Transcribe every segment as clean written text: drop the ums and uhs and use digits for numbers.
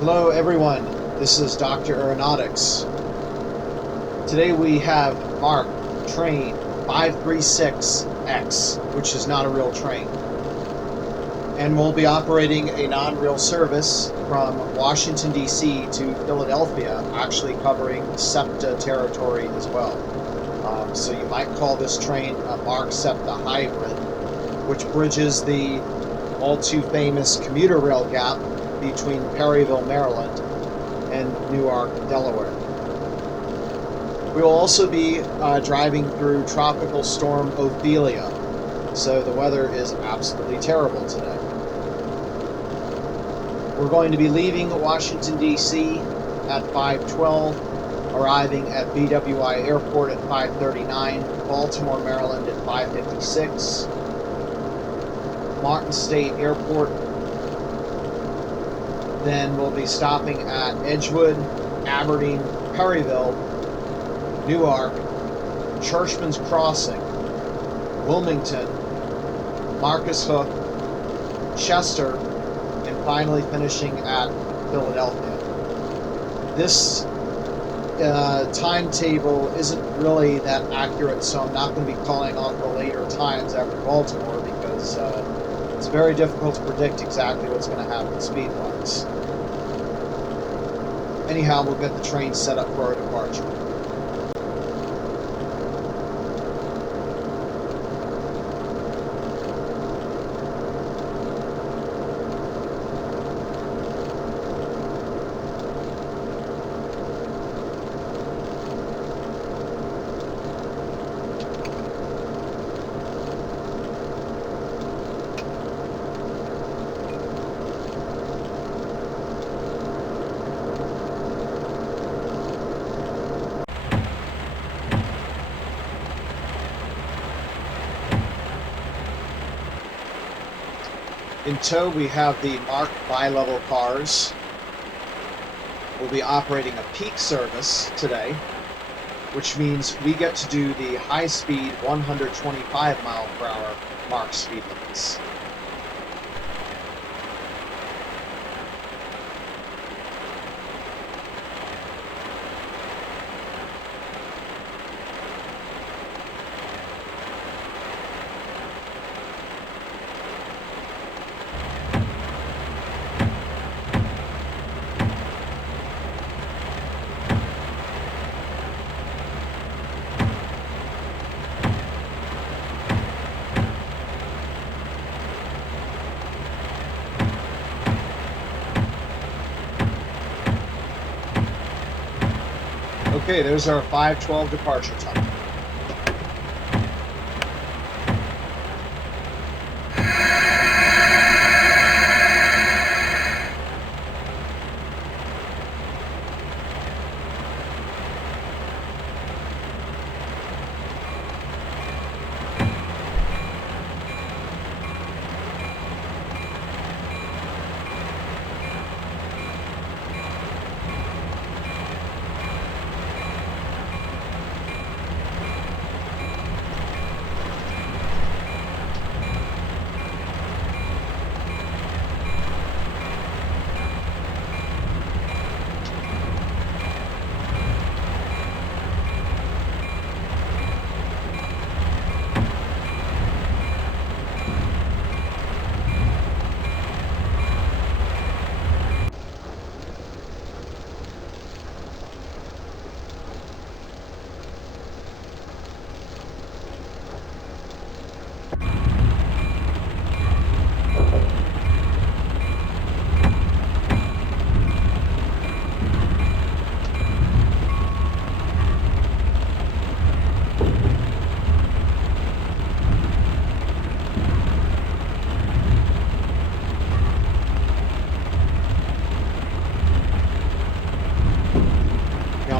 Hello everyone, this is Dr. Aeronautics. Today we have MARC train 536X, which is not a real train. And we'll be operating a non-real service from Washington, D.C. to Philadelphia, actually covering SEPTA territory as well. So you might call this train a MARC SEPTA hybrid, which bridges the all too famous commuter rail gap between Perryville, Maryland and Newark, Delaware. We will also be driving through Tropical Storm Ophelia, so the weather is absolutely terrible today. We're going to be leaving Washington, D.C. at 5:12, arriving at BWI Airport at 5:39, Baltimore, Maryland at 5:56, Martin State Airport. Then we'll be stopping at Edgewood, Aberdeen, Perryville, Newark, Churchman's Crossing, Wilmington, Marcus Hook, Chester, and finally finishing at Philadelphia. This timetable isn't really that accurate, so I'm not going to be calling on the later times after Baltimore because it's very difficult to predict exactly what's going to happen speed-wise. Anyhow, we'll get the train set up for our departure. In tow, we have the MARC bi-level cars. We'll be operating a peak service today, which means we get to do the high-speed 125 mile per hour MARC speed limits. Okay, there's our 5:12 departure time.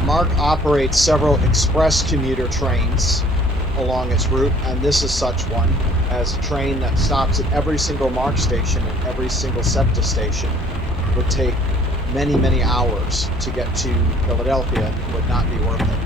MARC operates several express commuter trains along its route, and this is such one, as a train that stops at every single MARC station and every single SEPTA station. Would take many, many hours to get to Philadelphia and would not be worth it.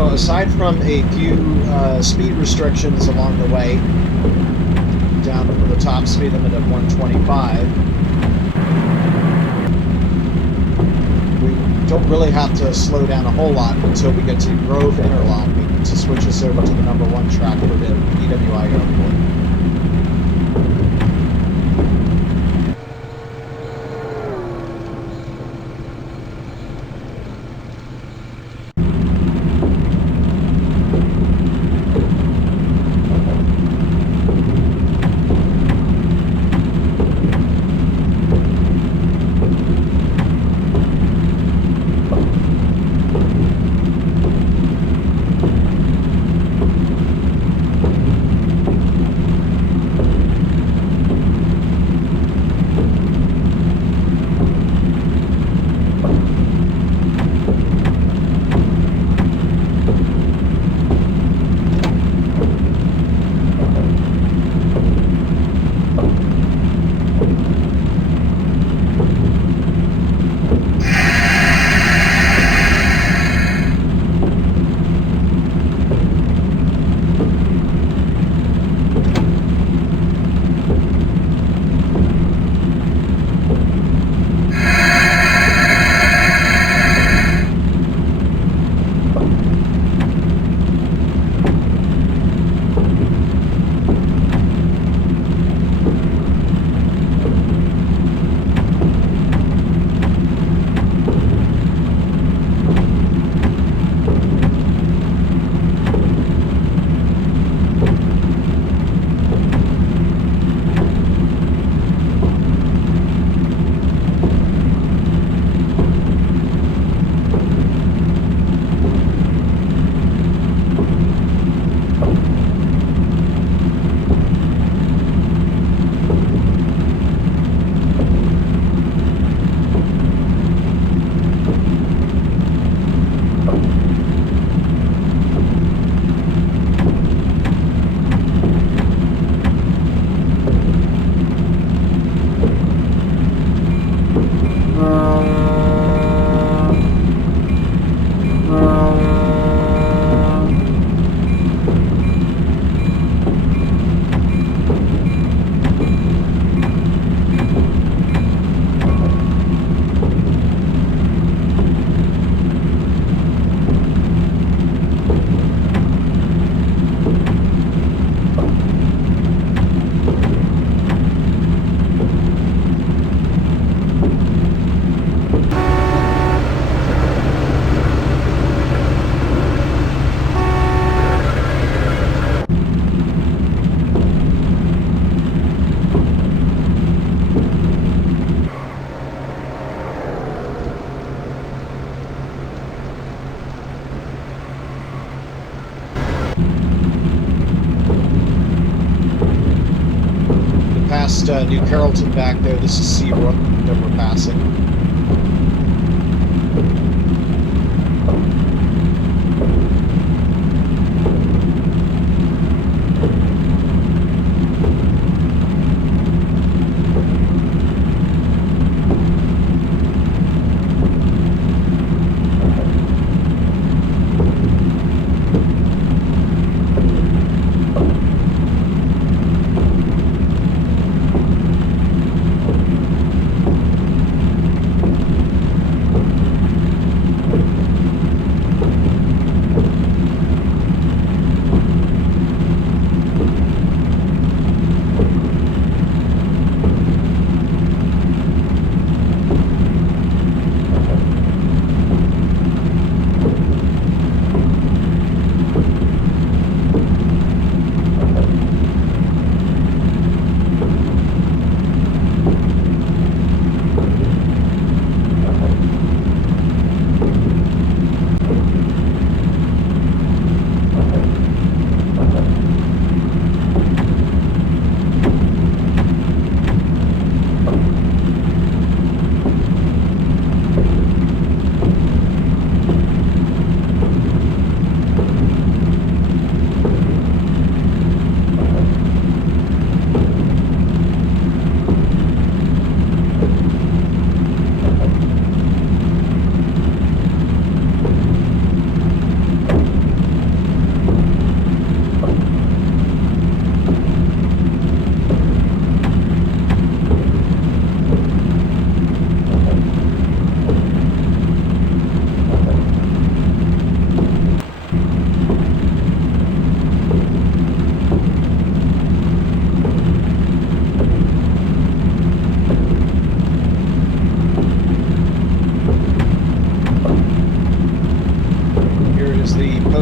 So aside from a few speed restrictions along the way, down to the top speed limit of 125, we don't really have to slow down a whole lot until we get to Grove Interlocking to switch us over to the number 1 track for the BWI Airport. New Carrollton back there. This is Seabrook that we're passing.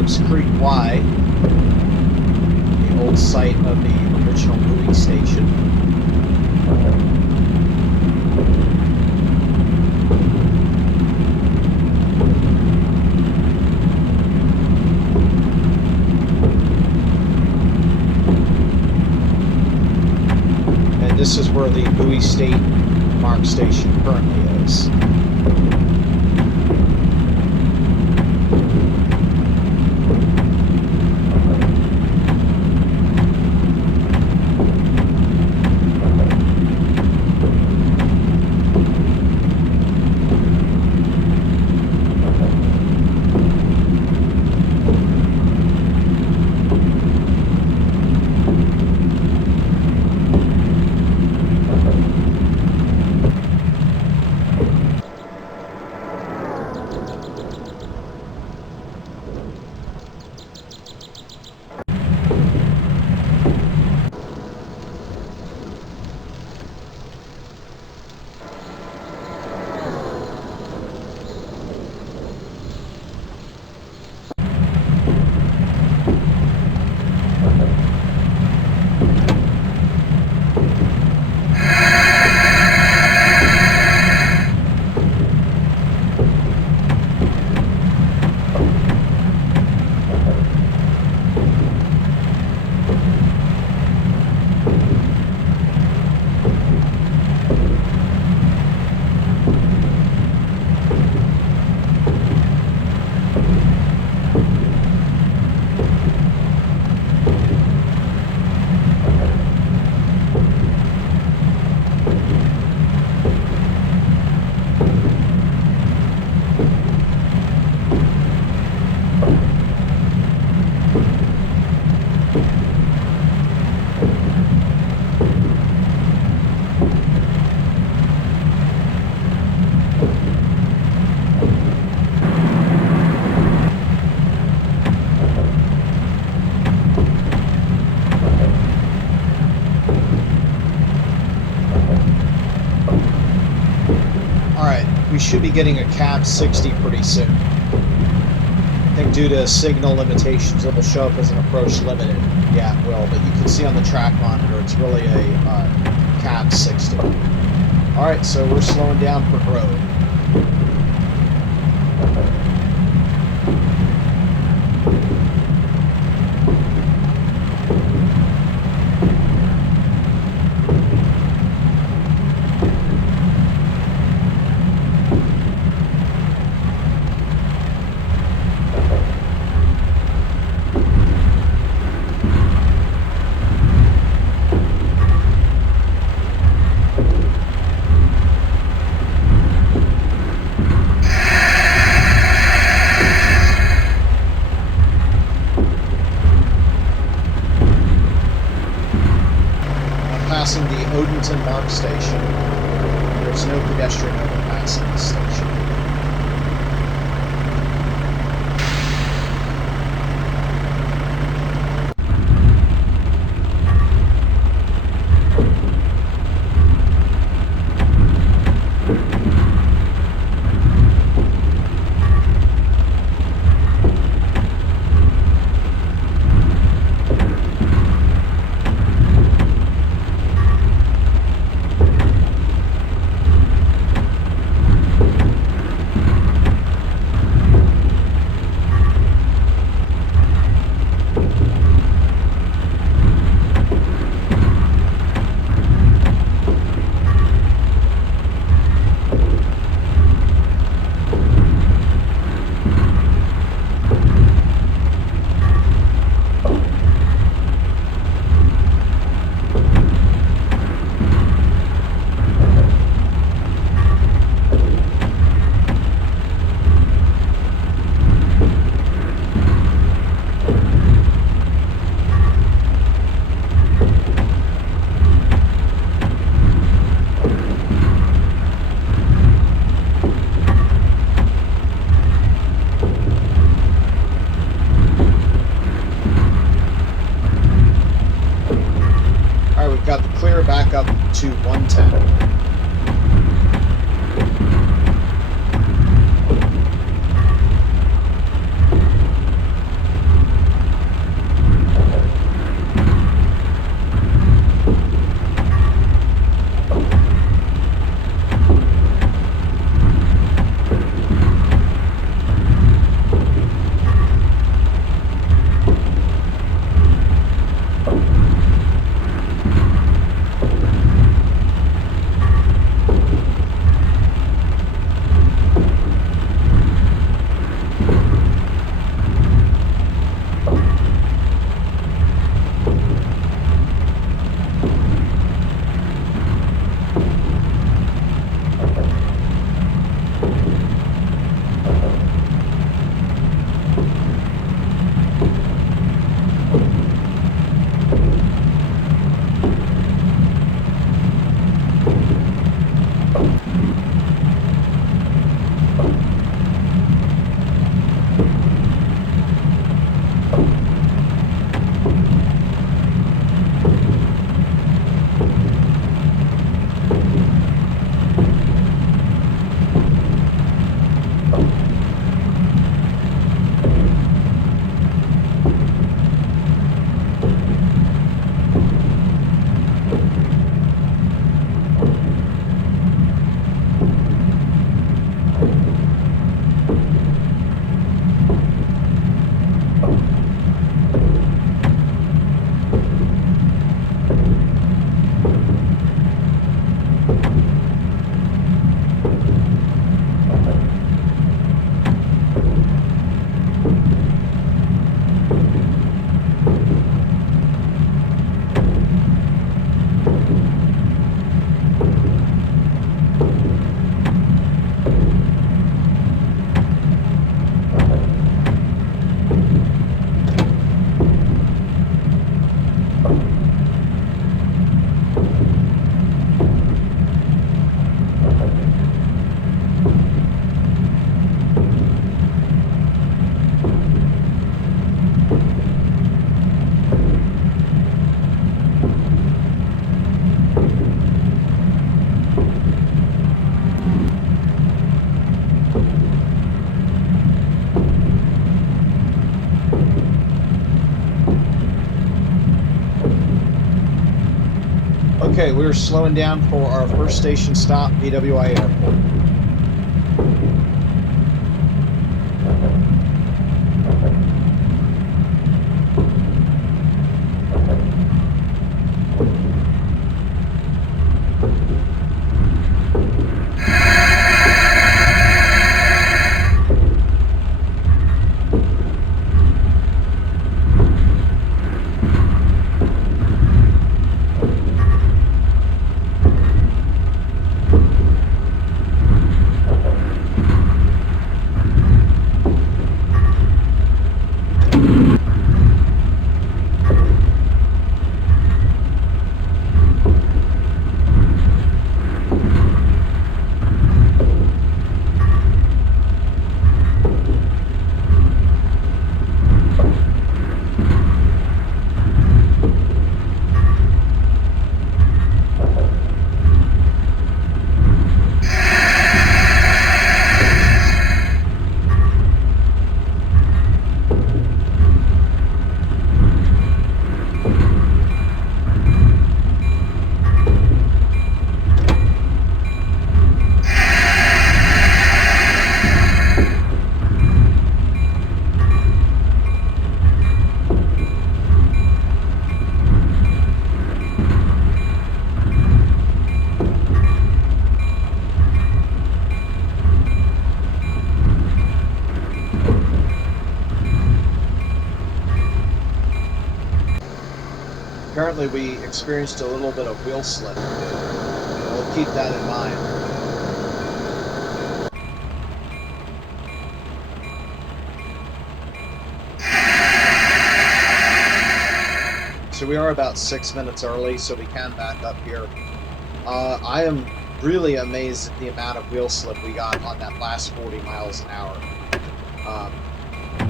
Spruce Creek Y, the old site of the original buoy station. And this is where the Bowie State MARC station currently is. We should be getting a cab 60 pretty soon. I think due to signal limitations, it will show up as an approach limited. Yeah, it will, but you can see on the track monitor it's really a cab 60. Alright, so we're slowing down for road. Passing the MARC station. There's no pedestrian overpass in this station. Okay, we're slowing down for our first station stop, BWI Airport. Apparently we experienced a little bit of wheel slip. We'll keep that in mind. So we are about 6 minutes early, so we can back up here. I am really amazed at the amount of wheel slip we got on that last 40 miles an hour.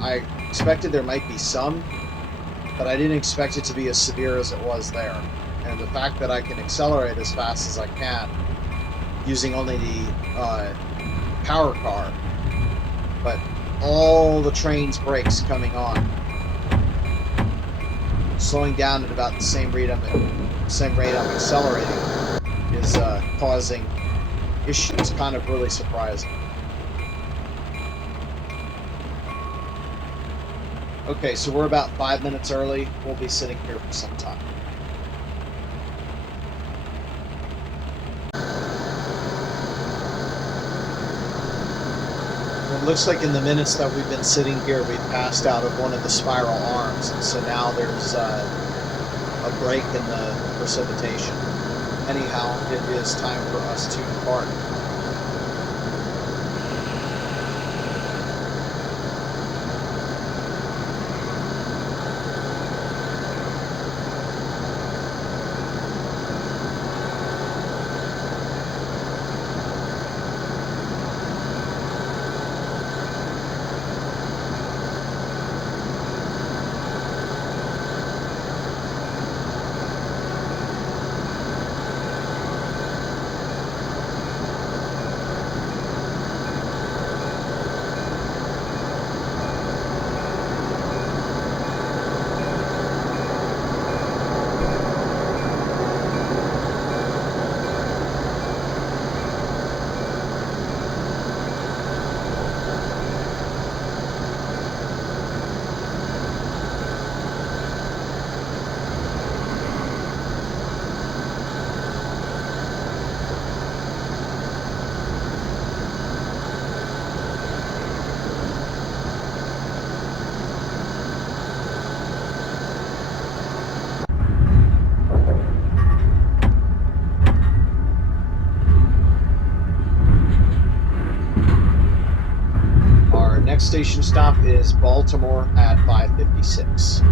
I expected there might be some, but I didn't expect it to be as severe as it was there. And the fact that I can accelerate as fast as I can using only the power car, but all the train's brakes coming on, slowing down at about the same rate I'm accelerating is causing issues. Kind of really surprising. Okay, so we're about 5 minutes early. We'll be sitting here for some time. It looks like in the minutes that we've been sitting here, we've passed out of one of the spiral arms, and so now there's a break in the precipitation. Anyhow, it is time for us to depart. Next station stop is Baltimore at 5:56.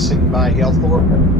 passing by Halethorpe.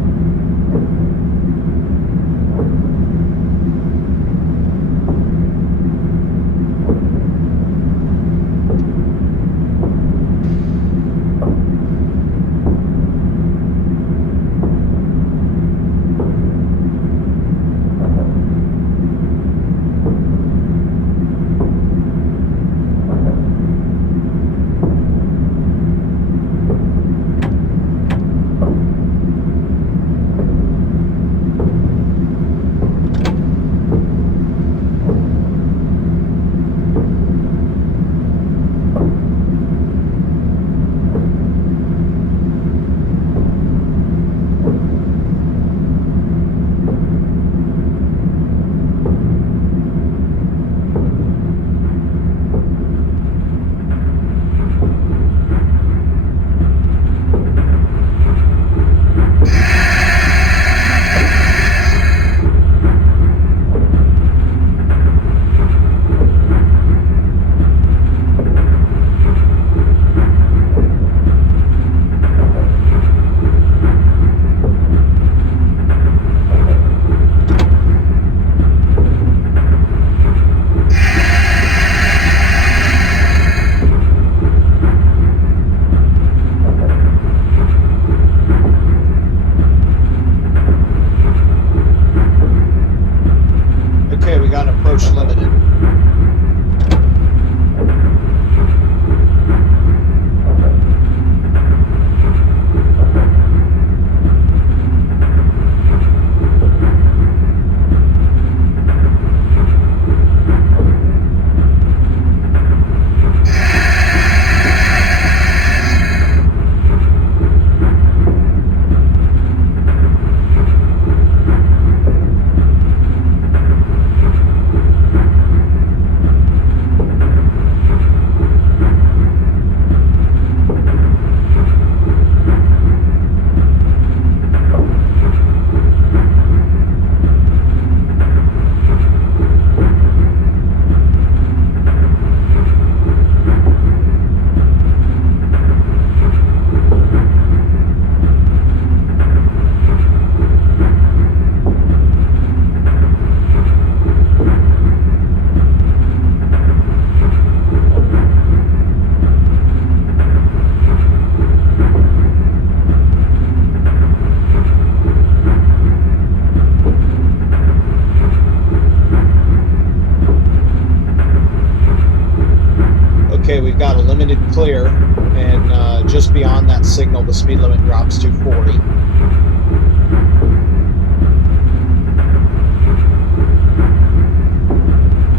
We've got a limited clear, and just beyond that signal, the speed limit drops to 40.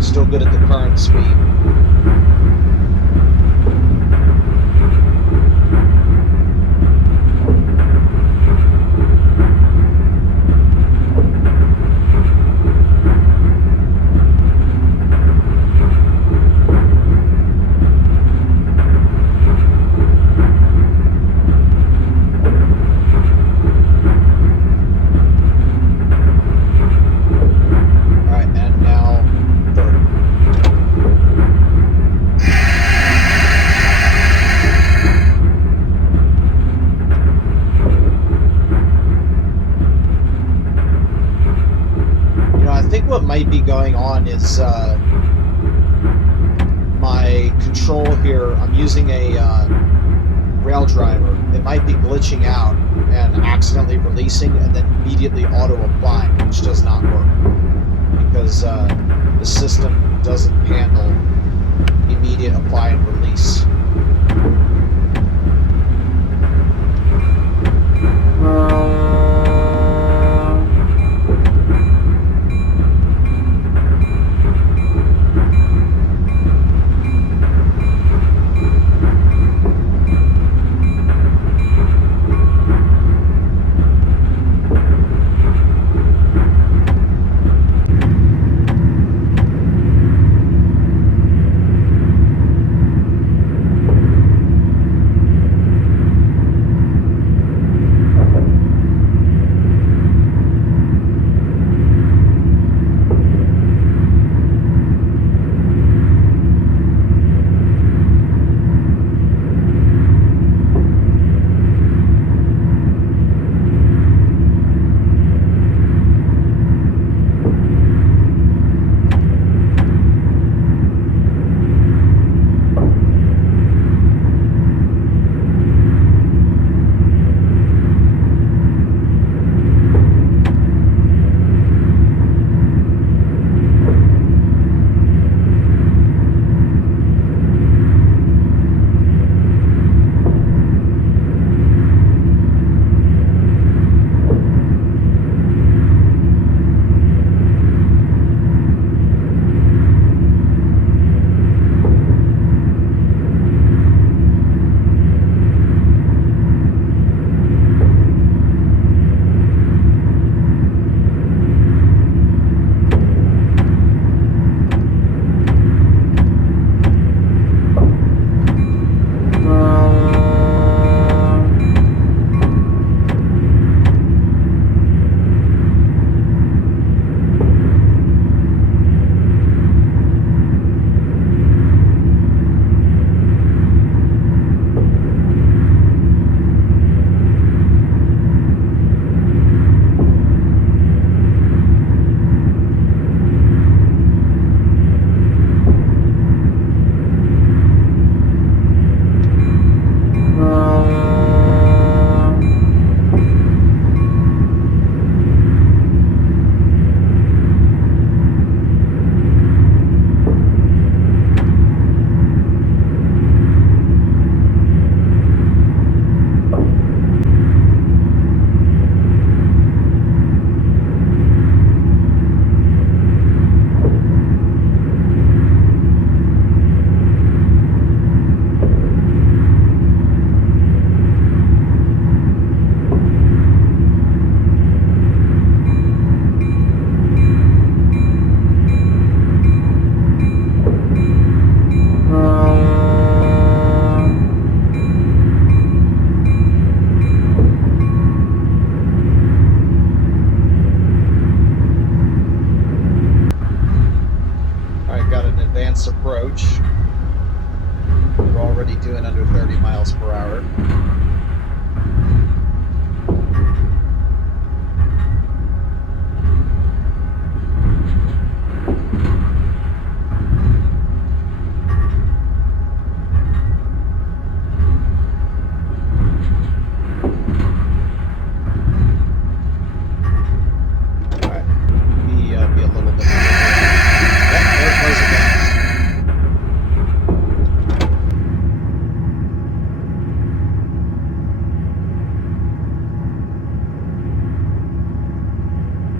Still good at the current speed. What might be going on is my control here. I'm using a rail driver. It might be glitching out and accidentally releasing and then immediately auto applying, which does not work because the system doesn't handle immediate apply and release. advanced approach. We're already doing under 30 miles per hour.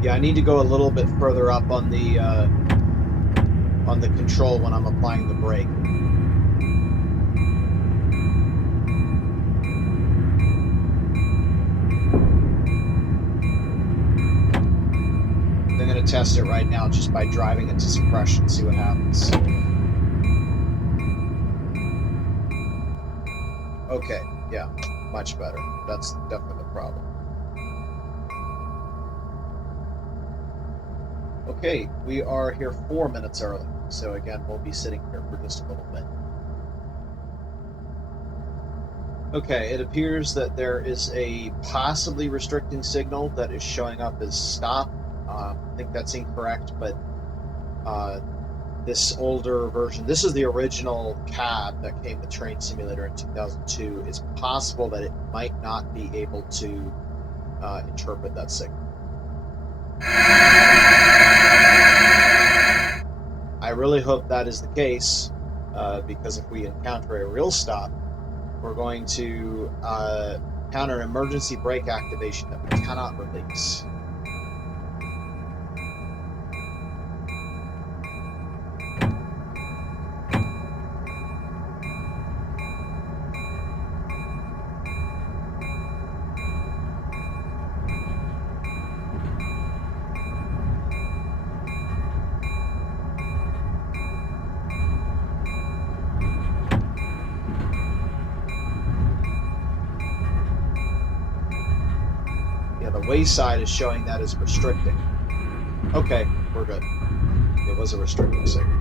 I need to go a little bit further up on the control when I'm applying the brake. I'm going to test it right now just by driving it to suppression, see what happens. Okay, yeah, much better. That's definitely the problem. Okay, we are here 4 minutes early, so again, we'll be sitting here for just a little bit. Okay, it appears that there is a possibly restricting signal that is showing up as stop. I think that's incorrect, but this older version, this is the original cab that came with Train Simulator in 2002. It's possible that it might not be able to interpret that signal. I really hope that is the case, because if we encounter a real stop, we're going to encounter an emergency brake activation that we cannot release. Wayside is showing that as restricting. Okay, we're good. It was a restricting signal.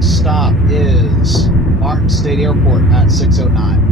Stop is Martin State Airport at 6:09.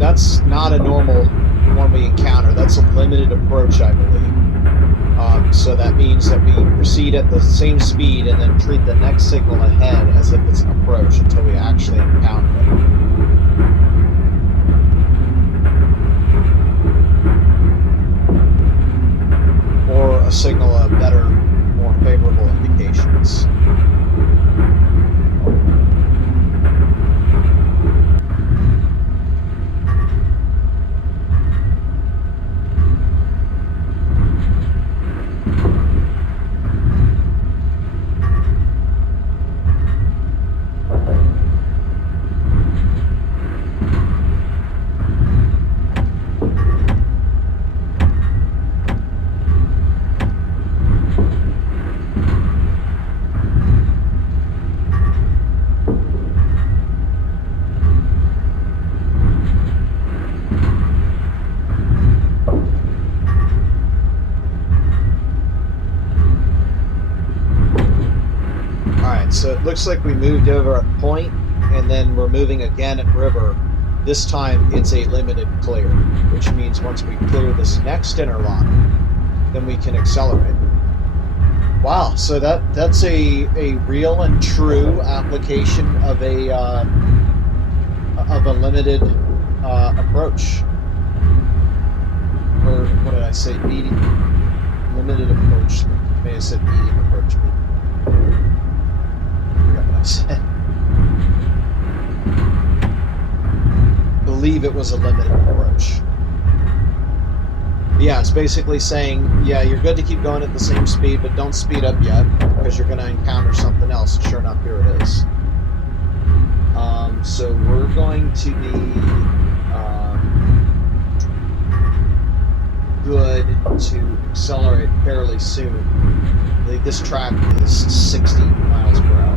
that's not a normal one we encounter. That's a limited approach, I believe. So that means that we proceed at the same speed and then treat the next signal ahead as if it's an approach until we actually encounter it. Or a signal of better, more favorable indications. So it looks like we moved over at point, and then we're moving again at river. This time it's a limited clear, which means once we clear this next interlock, then we can accelerate. Wow, so that's a real and true application of a limited approach. Or what did I say? Medium, limited approach. I may have said medium approach. Believe it was a limited approach. Yeah, it's basically saying, yeah, you're good to keep going at the same speed, but don't speed up yet because you're going to encounter something else. Sure enough, here it is. So we're going to be good to accelerate fairly soon. I think this track is 60 miles per hour.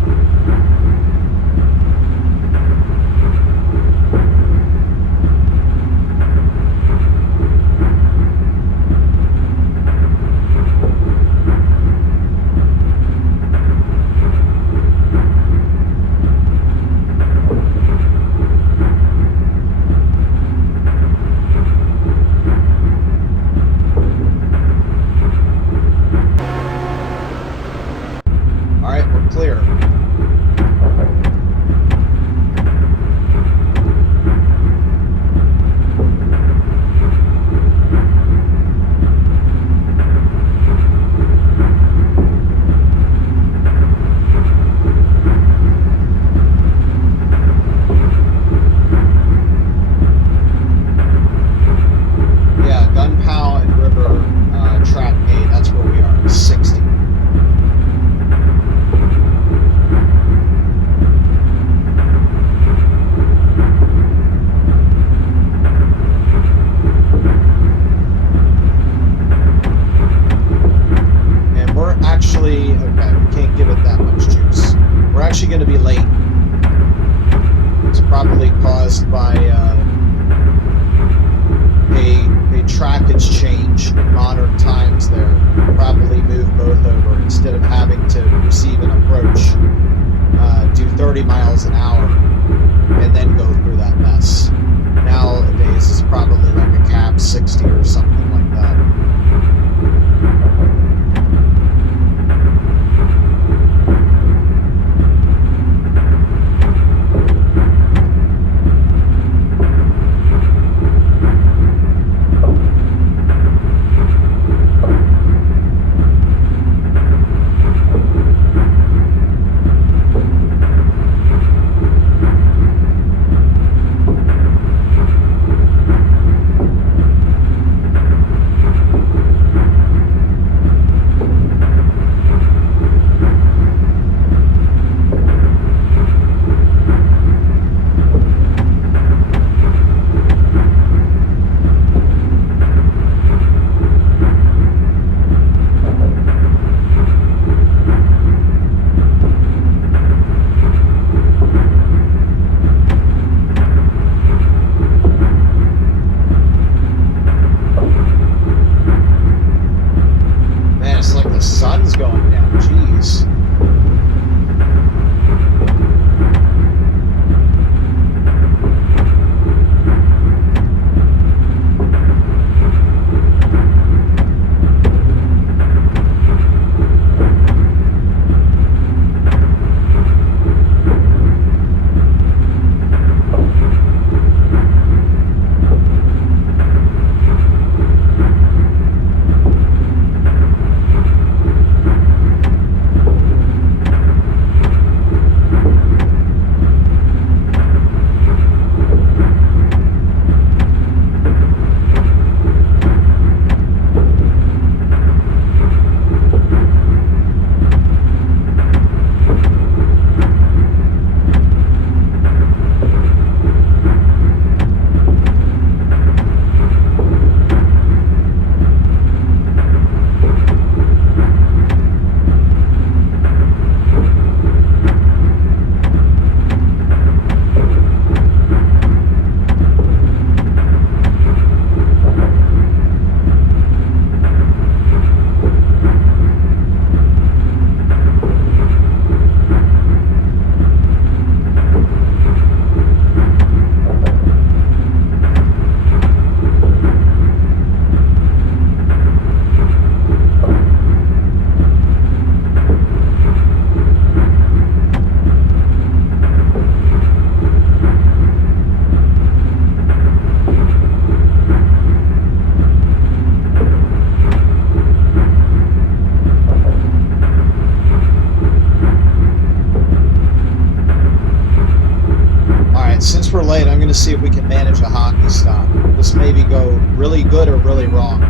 we go really good or really wrong.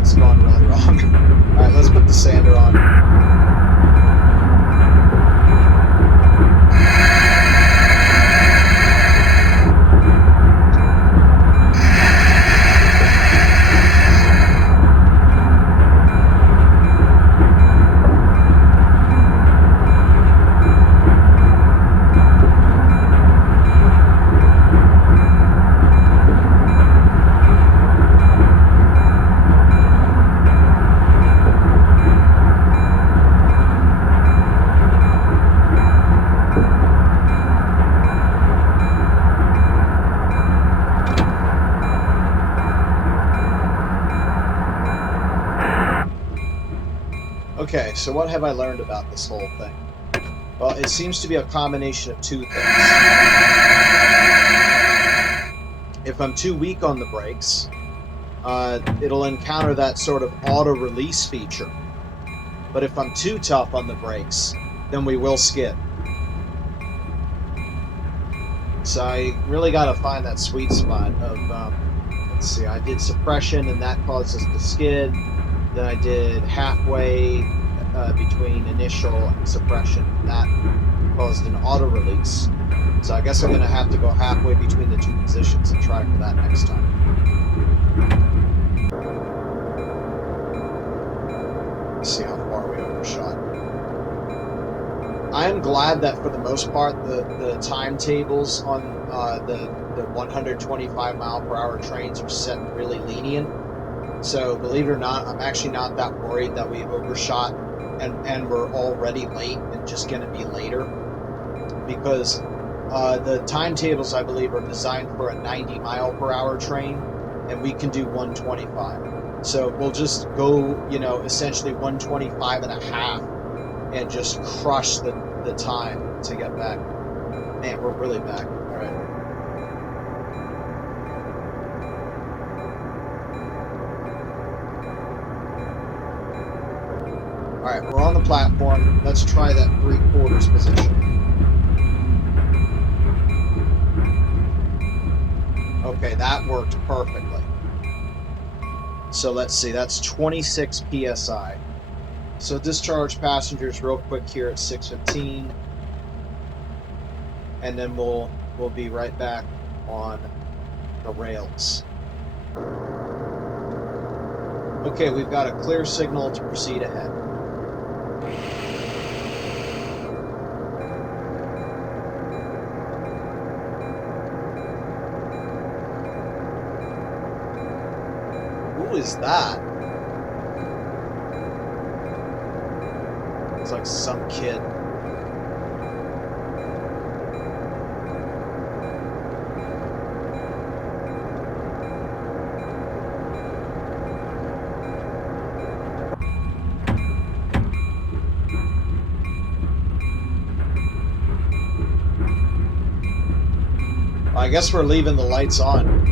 It's going really wrong. All right, let's put the sander on. Okay, so what have I learned about this whole thing? Well, it seems to be a combination of two things. If I'm too weak on the brakes, it'll encounter that sort of auto-release feature. But if I'm too tough on the brakes, then we will skid. So I really got to find that sweet spot of, let's see, I did suppression and that caused us to skid. Then I did halfway between initial and suppression. That caused an auto release. So I guess I'm going to have to go halfway between the two positions and try for that next time. Let's see how far we overshot. I am glad that for the most part the timetables on the 125 mile per hour trains are set really lenient. So believe it or not, I'm actually not that worried that we overshot and we're already late and just going to be later, because the timetables, I believe, are designed for a 90 mile per hour train, and we can do 125. So we'll just go, essentially 125 and a half and just crush the time to get back. Man, we're really back. All right. Alright, we're on the platform. Let's try that 3/4 position. Okay, that worked perfectly. So let's see, that's 26 PSI. So discharge passengers real quick here at 6:15. And then we'll be right back on the rails. Okay, we've got a clear signal to proceed ahead. Who is that? It's like some kid. I guess we're leaving the lights on.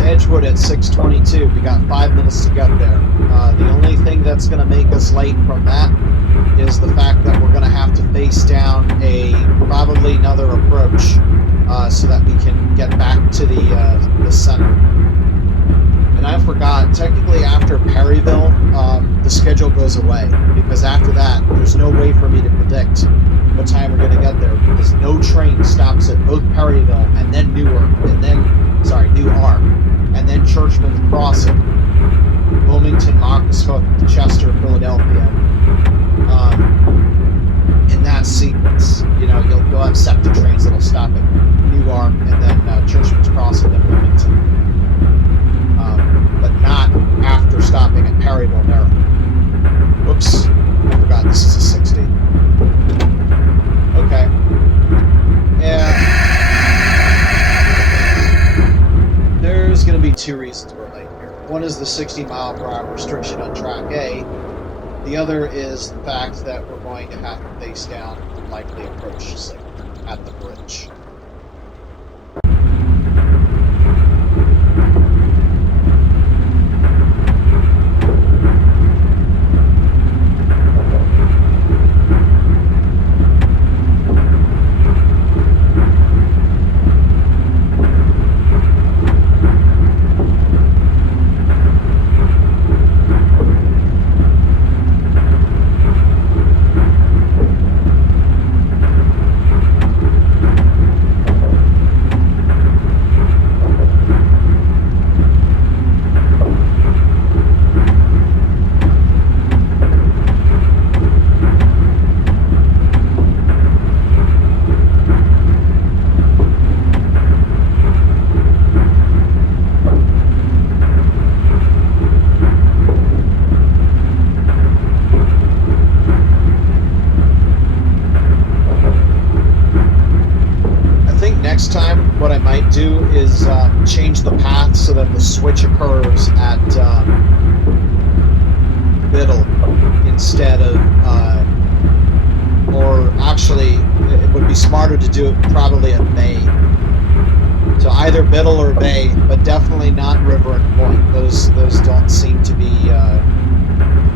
Edgewood at 6:22. We got 5 minutes to get there. The only thing that's going to make us late from that is the fact that we're going to have to face down probably another approach so that we can get back to the center. And I forgot, technically after Perryville, the schedule goes away, because after that, there's no way for me to predict what time we're going to get there, because no train stops at both Perryville and then Newark, and then, Newark, and then Churchman Crossing, Wilmington, Marcus Hook, Chester, Philadelphia. In that sequence, you'll have SEPTA trains that'll stop at Newark, and then Churchman's Crossing, then Wilmington. to be two reasons we're late here. One is the 60-mile-per-hour restriction on Track A. The other is the fact that we're going to have to face down and likely approach signal at the bridge. Next time, what I might do is change the path so that the switch occurs at Biddle instead of, or actually, it would be smarter to do it probably at Bay. So either Biddle or Bay, but definitely not River and Point. Those don't seem to be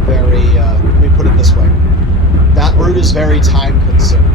very. Let me put it this way: that route is very time consuming.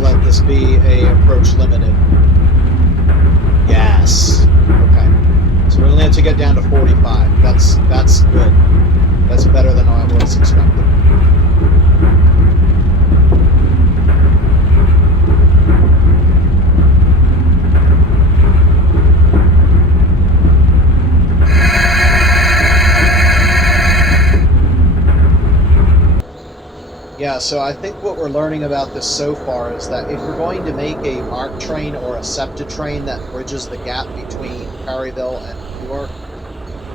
Let this be a approach limited. Yes. Okay. So we only have to get down to 45. That's good. That's better than I was expecting. Yeah, so I think what we're learning about this so far is that if you're going to make a MARC train or a SEPTA train that bridges the gap between Perryville and Newark,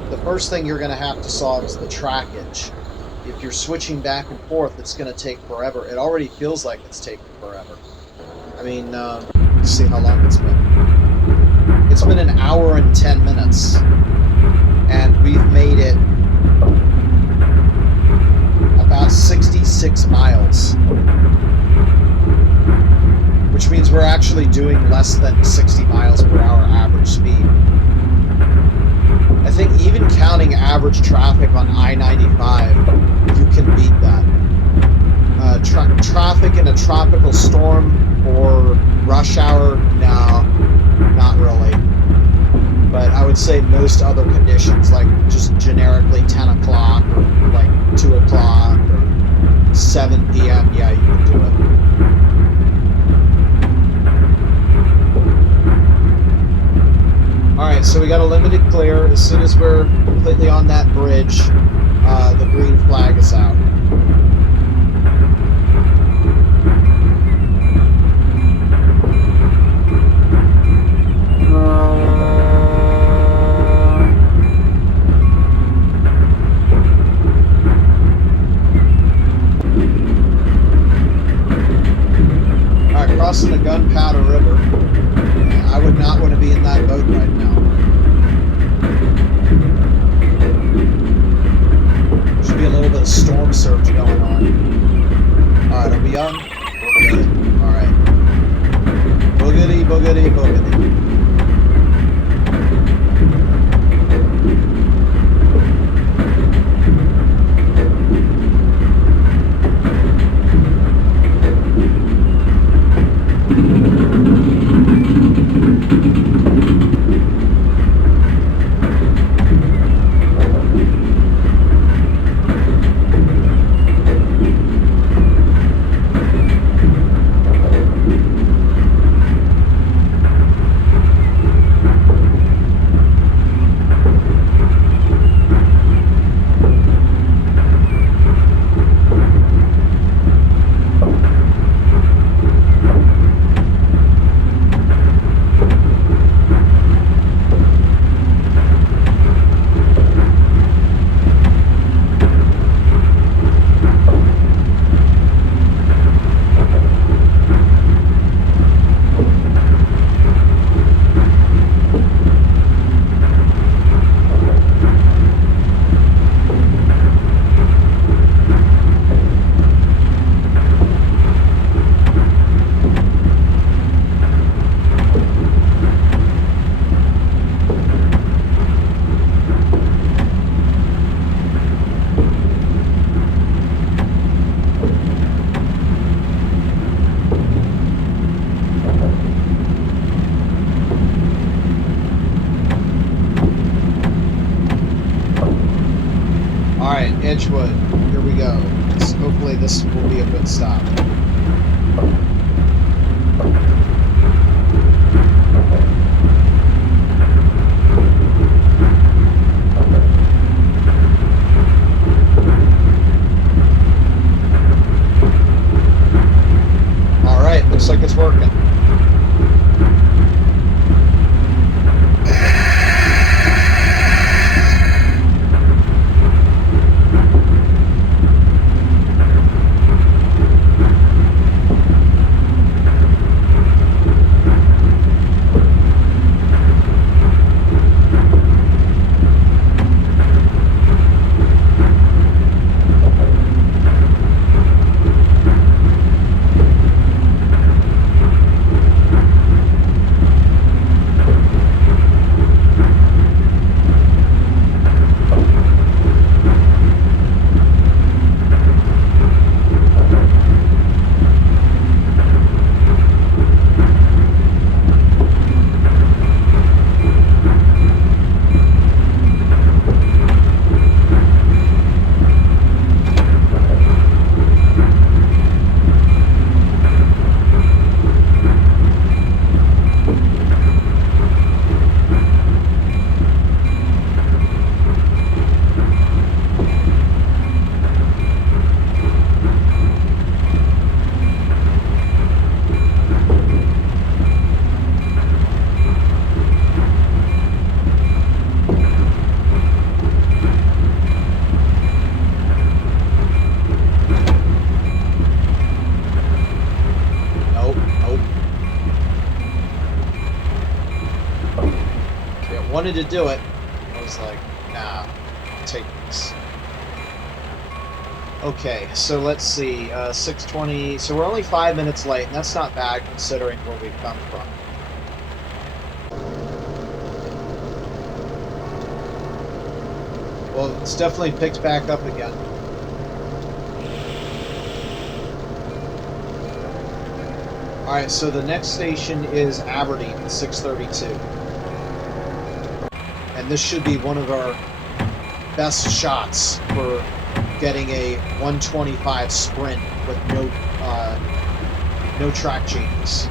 the first thing you're going to have to solve is the trackage. If you're switching back and forth, it's going to take forever. It already feels like it's taking forever. I mean, let's see how long it's been. It's been 1 hour and 10 minutes, and we've made it about 66 miles, which means we're actually doing less than 60 miles per hour average speed. I think even counting average traffic on I-95, you can beat that. Traffic in a tropical storm or rush hour, no, not really. But I would say most other conditions, like just generically 10 o'clock or like 2 o'clock or 7 p.m., yeah, you can do it. Alright, so we got a limited clear. As soon as we're completely on that bridge, the green flag is out. Crossing the Gunpowder River. I would not want to be in that boat right now. Should be a little bit of storm surge going on. Alright, are we on? We're good. Alright. Boogity, boogity, boogity. Edgewood. Here we go. Hopefully this will be a good stop. All right, looks like it's working. Wanted to do it. I was like, nah, I'll take this. Okay, so let's see, 6:20. So we're only 5 minutes late, and that's not bad considering where we've come from. Well, it's definitely picked back up again. All right, so the next station is Aberdeen at 6:32. And this should be one of our best shots for getting a 125 sprint with no track changes.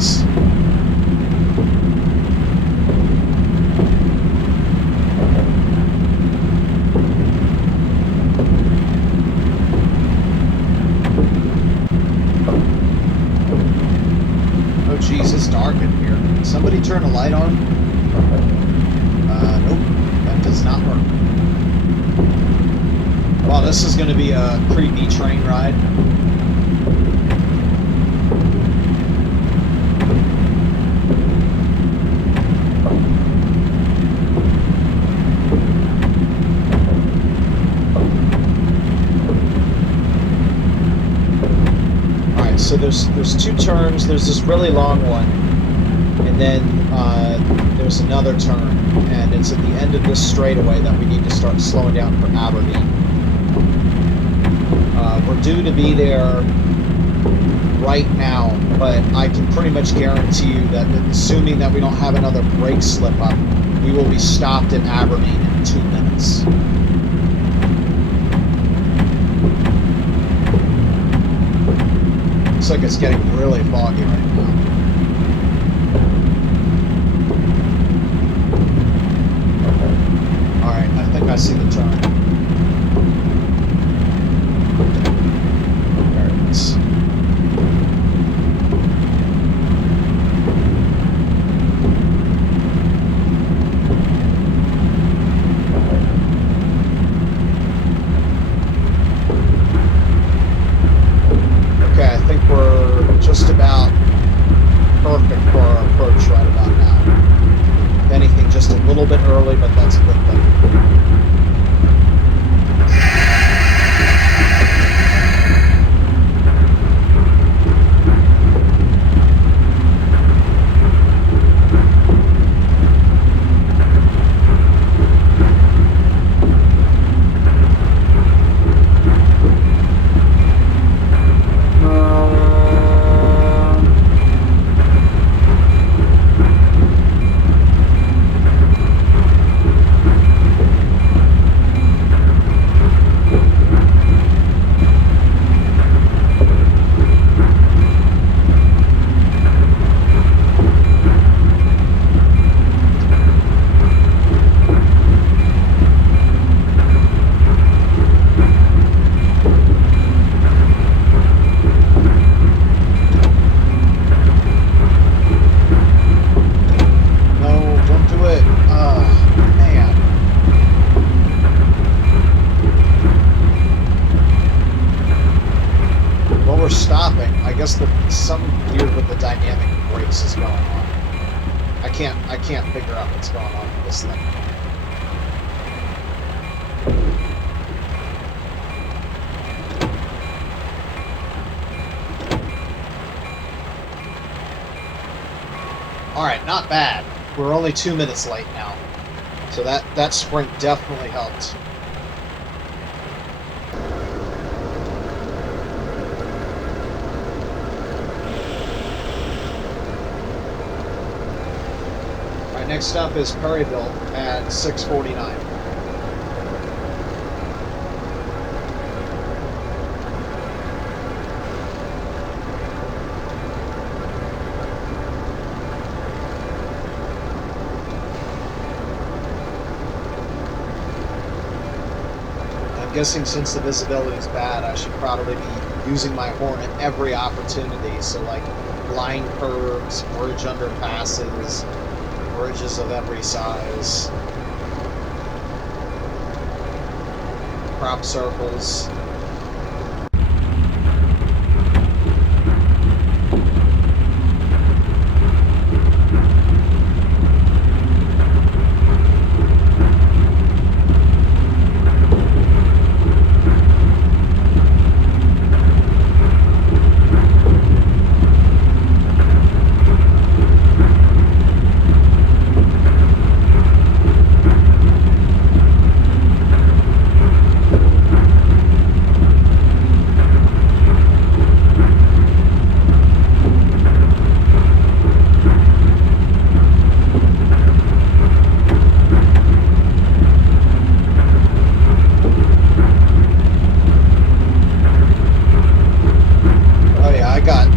is. Oh geez, it's dark in here. Somebody turn a light on? Nope, that does not work. Wow, this is going to be a creepy train ride. Alright, so there's two turns. There's this really long one, and then there's another turn, and it's at the end of this straightaway that we need to start slowing down for Aberdeen. We're due to be there right now, but I can pretty much guarantee you that, assuming that we don't have another brake slip up, we will be stopped at Aberdeen in 2 minutes. Looks like it's getting really foggy right now. Alright, I think I see the turn. Okay, I think we're just about perfect for our approach right about now. If anything, just a little bit early, but that's a good thing. Something weird with the dynamic brakes is going on. I can't figure out what's going on with this thing. Alright, not bad. We're only 2 minutes late now. So that sprint definitely helped. Next up is Perryville at 6:49. I'm guessing since the visibility is bad, I should probably be using my horn at every opportunity. So like line curves, bridge underpasses, bridges of every size, crop circles.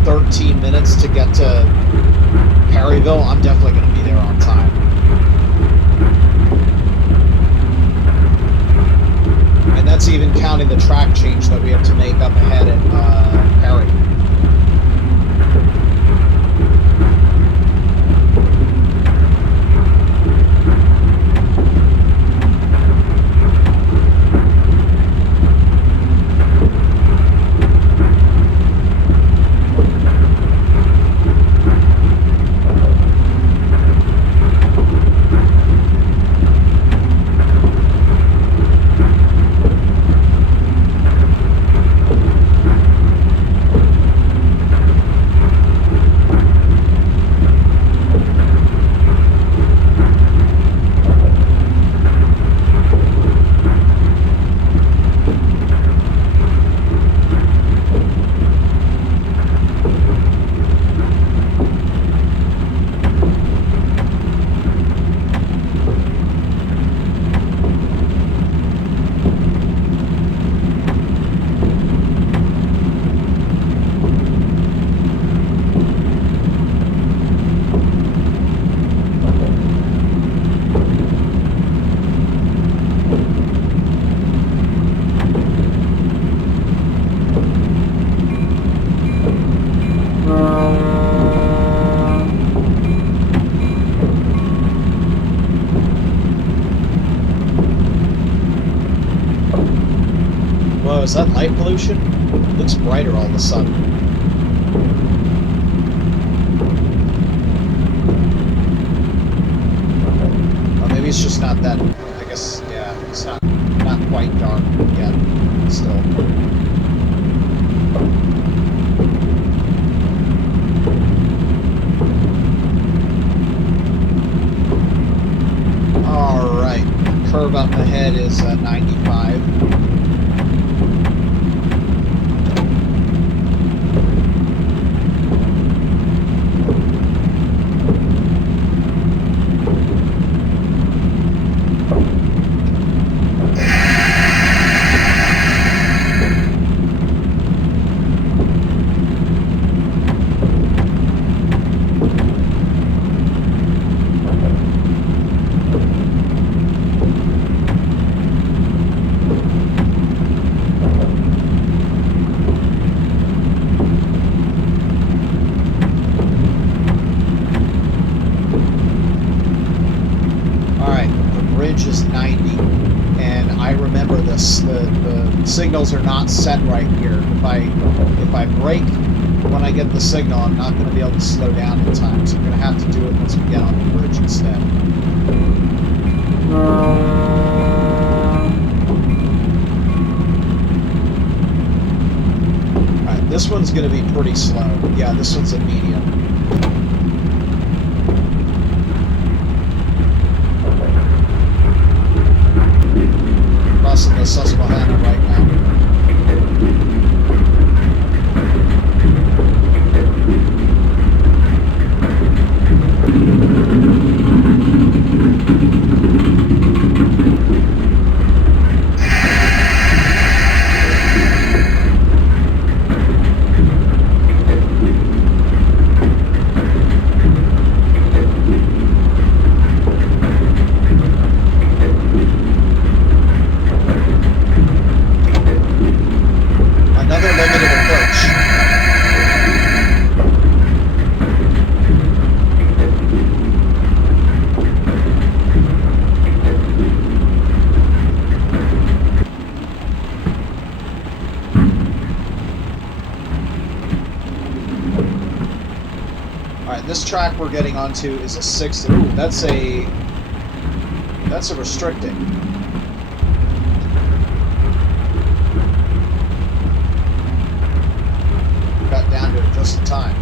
13 minutes to get to Perryville, I'm definitely going to be there on time. And that's even counting the track change that we have to make up ahead at Perry. Is that light pollution? It looks brighter all of a sudden. Or maybe it's just not that, I guess, yeah, it's not quite dark yet, still. Alright, curve up ahead is 95. Signals are not set right here. If I brake when I get the signal, I'm not going to be able to slow down in time. So I'm going to have to do it once we get on the bridge instead. Alright, this one's going to be pretty slow. Yeah, this one's a medium. Crossing the Susquehanna right now. This track we're getting onto is a 60. Ooh, that's a restricting. Got down to it just in time.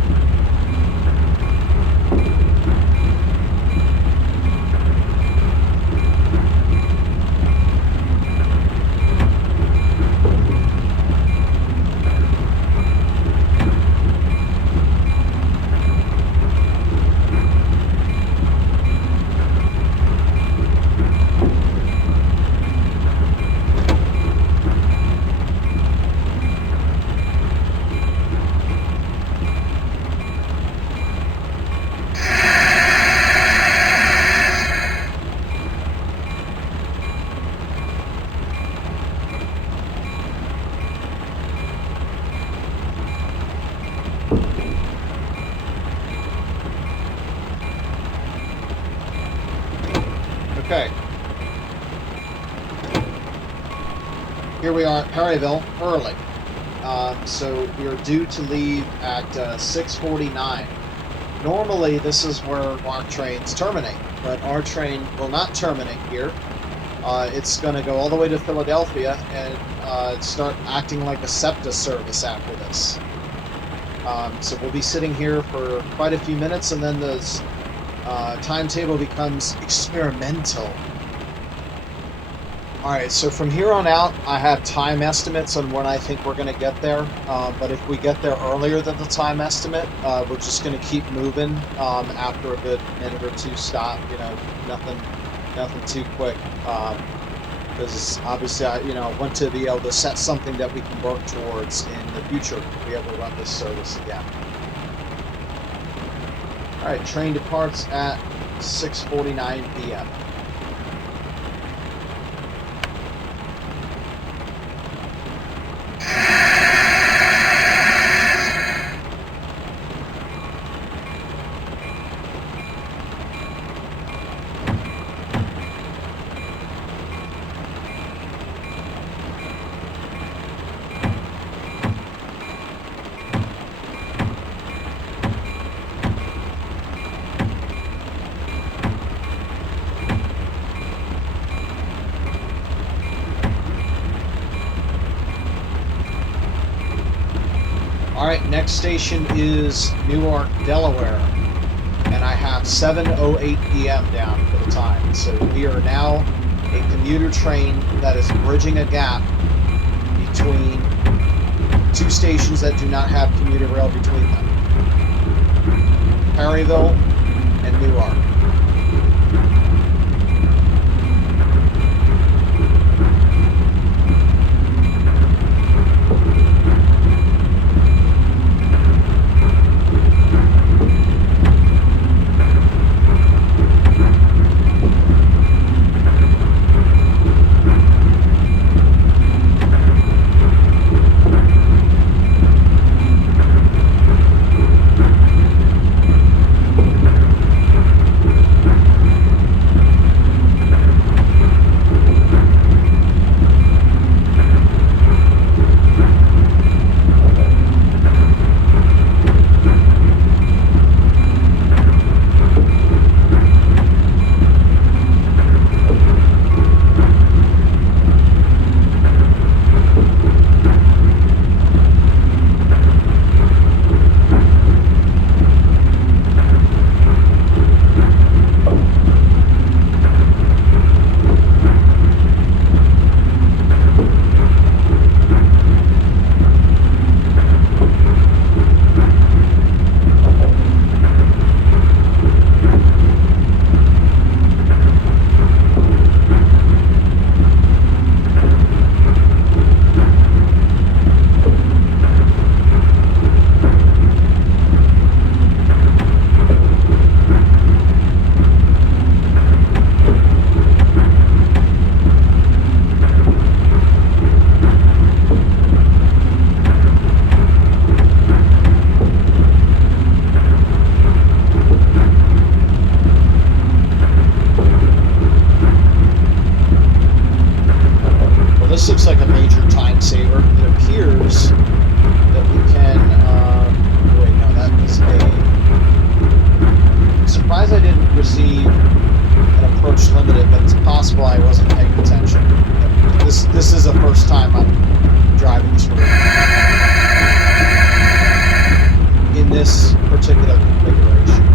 Okay. Here we are at Perryville, early. So we are due to leave at 6:49. Normally, this is where MARC trains terminate, but our train will not terminate here. It's going to go all the way to Philadelphia and start acting like a SEPTA service after this. So we'll be sitting here for quite a few minutes, and then the timetable becomes experimental. Alright, so from here on out, I have time estimates on when I think we're going to get there. But if we get there earlier than the time estimate, we're just going to keep moving after a good minute or two stop. You know, nothing too quick. Because obviously, I want to be able to set something that we can work towards in the future to be able to run this service again. Alright, train departs at 6:49 p.m. Alright, next station is Newark, Delaware, and I have 7:08 p.m. down for the time. So we are now a commuter train that is bridging a gap between two stations that do not have commuter rail between them. Perryville and Newark. This looks like a major time saver. It appears that we can, wait, no, that was I'm surprised I didn't receive an approach limited, but it's possible I wasn't paying attention. This is the first time I'm driving this route in this particular configuration.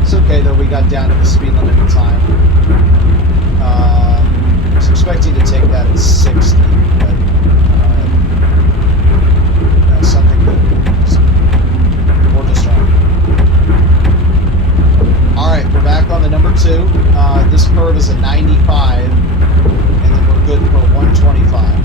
It's okay though, we got down to the speed limit in time. I was expecting to take that at 60, but something good. We're just wrong. Alright, we're back on the number 2. This curve is a 95, and then we're good for 125.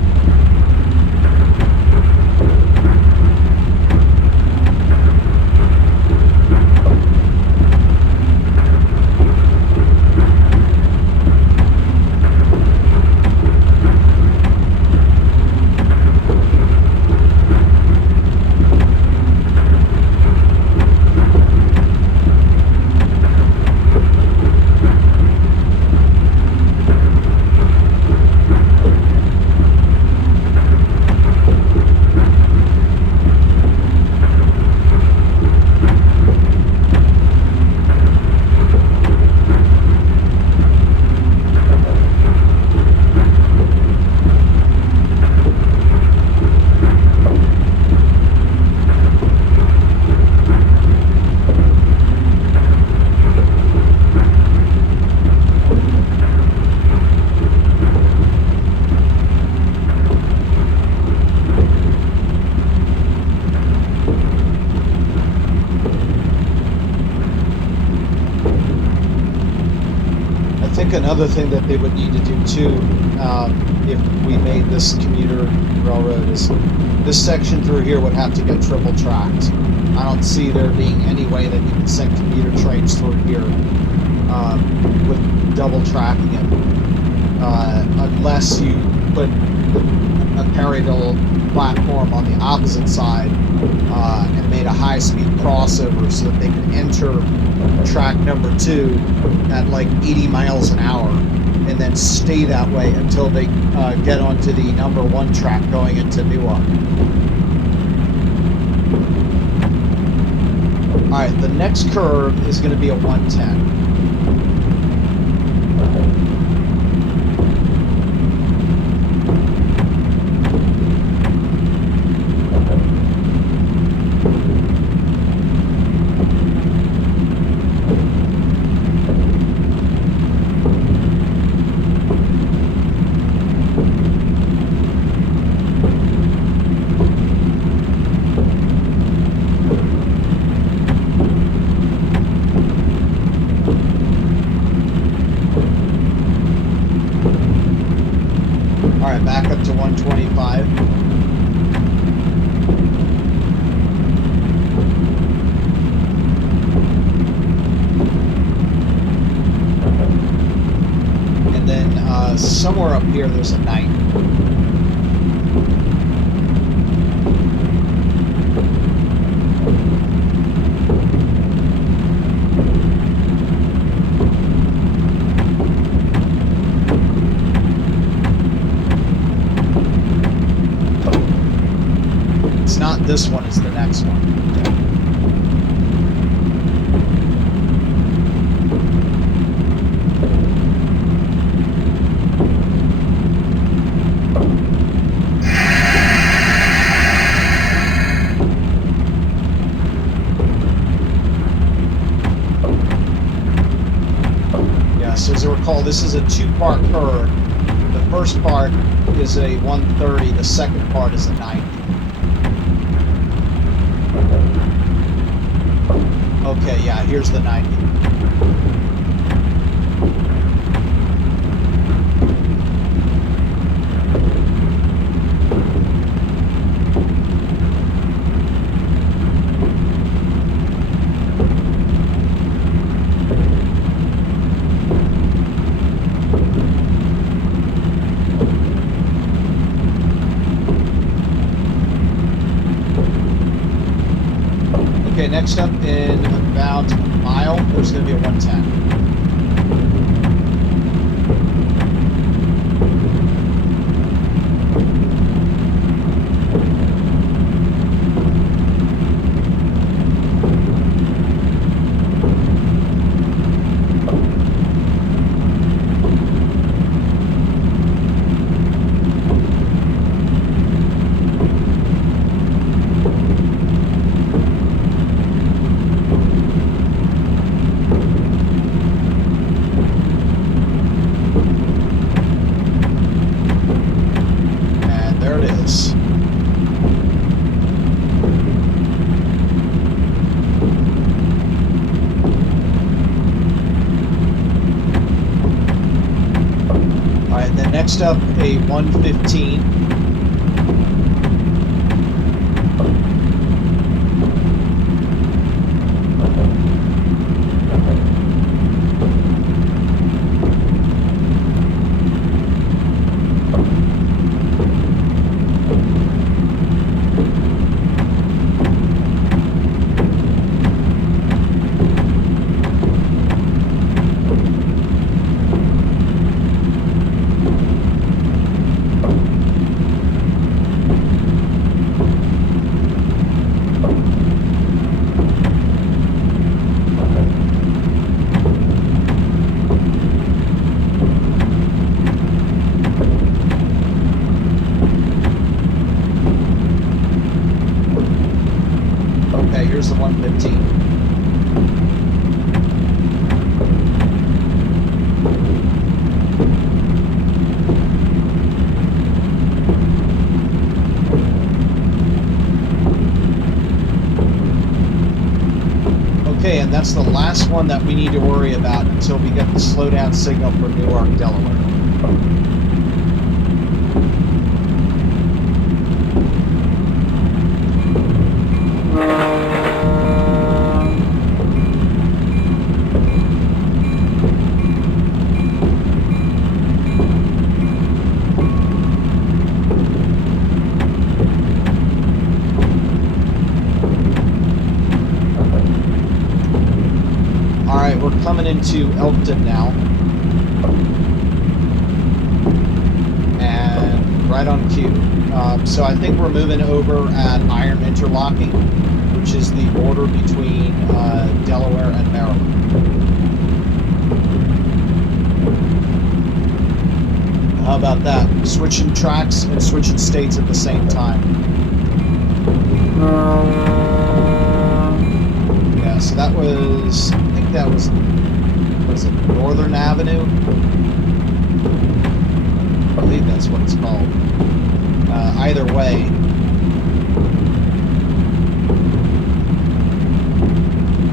think another thing that they would need to do too, if we made this commuter railroad, is this section through here would have to get triple tracked. I don't see there being any way that you can send commuter trains through here with double tracking it, unless you put a Perryville platform on the opposite side and made a high-speed crossover so that they could enter track number 2 at like 80 miles an hour and then stay that way until they get onto the number 1 track going into Newark. Alright, the next curve is going to be a 110. Alright, back up to 125. And then somewhere up here there's a 90. Not this one, it's the next one. Yes, as I recall, this is a 2-part curve. The first part is a 130, the second part is a 90. Okay, yeah, here's the 90. Okay, next up in about a mile, there's going to be a 110. Next up, a 115. Here's the 115. Okay, and that's the last one that we need to worry about until we get the slowdown signal for Newark, Delaware. We're coming into Elkton now, and right on cue. So I think we're moving over at Iron Interlocking, which is the border between Delaware and Maryland. How about that? Switching tracks and switching states at the same time. Yeah, so that was... that was it Northern Avenue? I believe that's what it's called. Either way,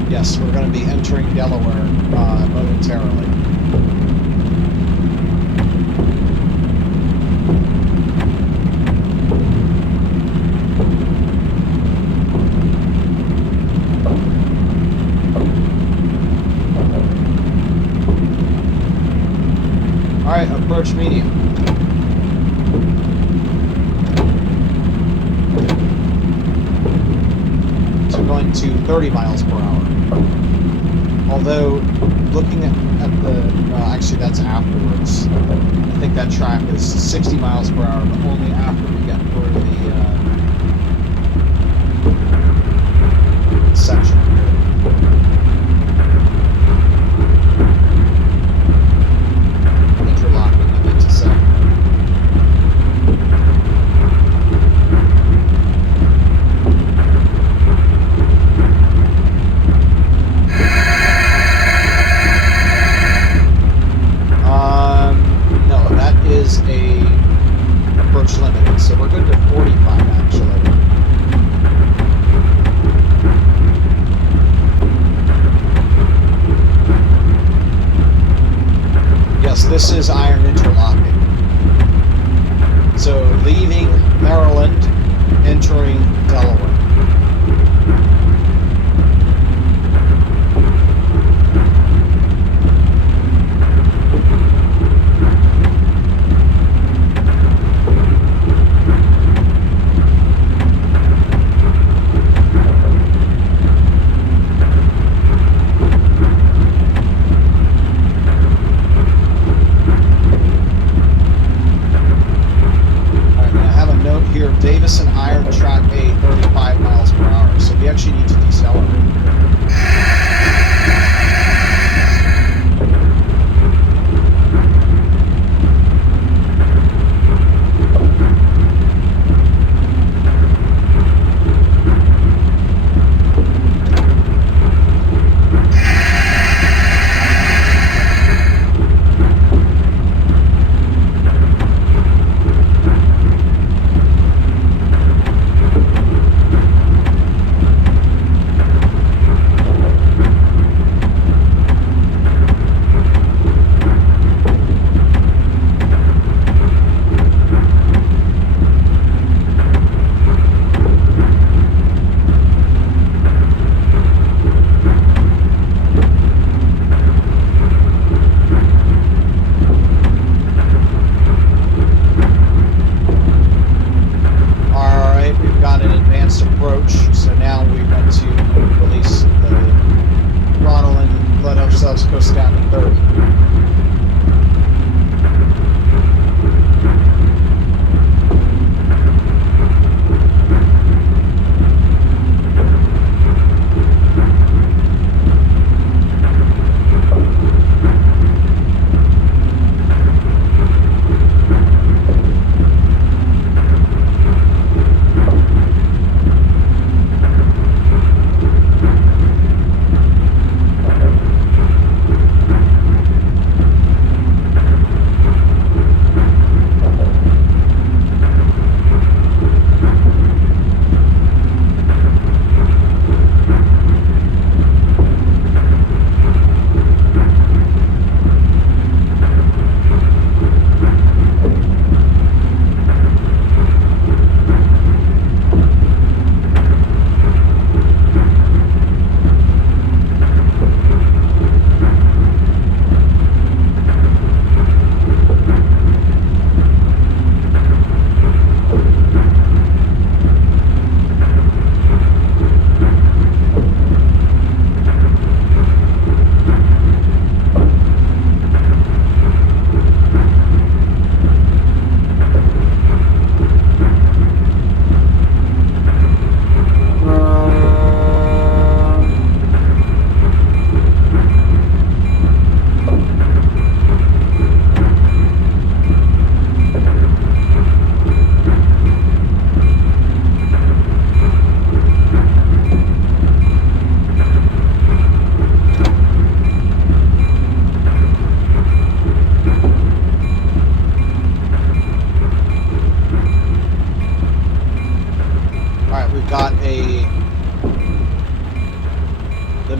yes, we're going to be entering Delaware momentarily. Alright, approach medium. So going to 30 miles per hour. Although, looking at the... actually, that's afterwards. I think that track is 60 miles per hour, but only after we get through the section here. This is Iron Interlocking. So leaving Maryland, entering Delaware. Davis and Iron Track A 35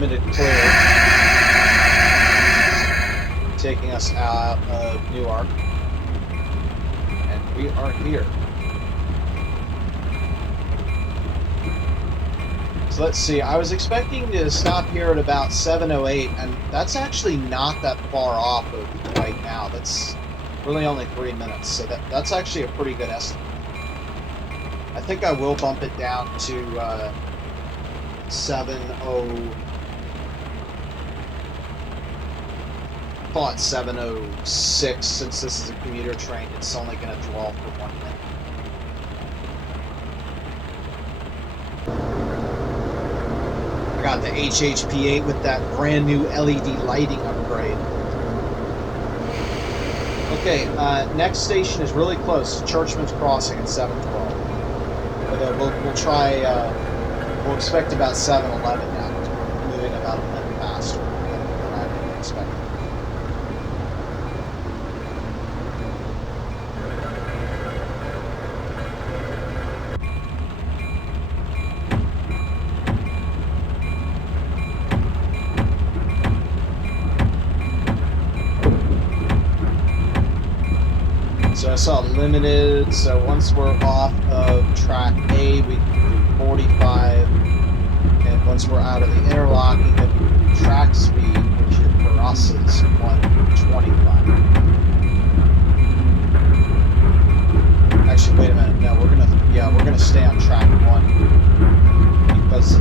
limited clear, taking us out of Newark, and we are here. So let's see, I was expecting to stop here at about 7:08, and that's actually not that far off of right now. That's really only 3 minutes, so that's actually a pretty good estimate. I think I will bump it down to 7:06, since this is a commuter train. It's only going to dwell for 1 minute. I got the HHP8 with that brand new LED lighting upgrade. Okay, next station is really close to Churchman's Crossing at 7:12. But we'll try, we'll expect about 7:11 now, because we're moving about a minute faster than I expected. So I saw limited, so once we're off of track A, we can do 45, and once we're out of the interlocking, then we can do track speed, which for us is 125. Actually, wait a minute, no, we're gonna stay on track 1, because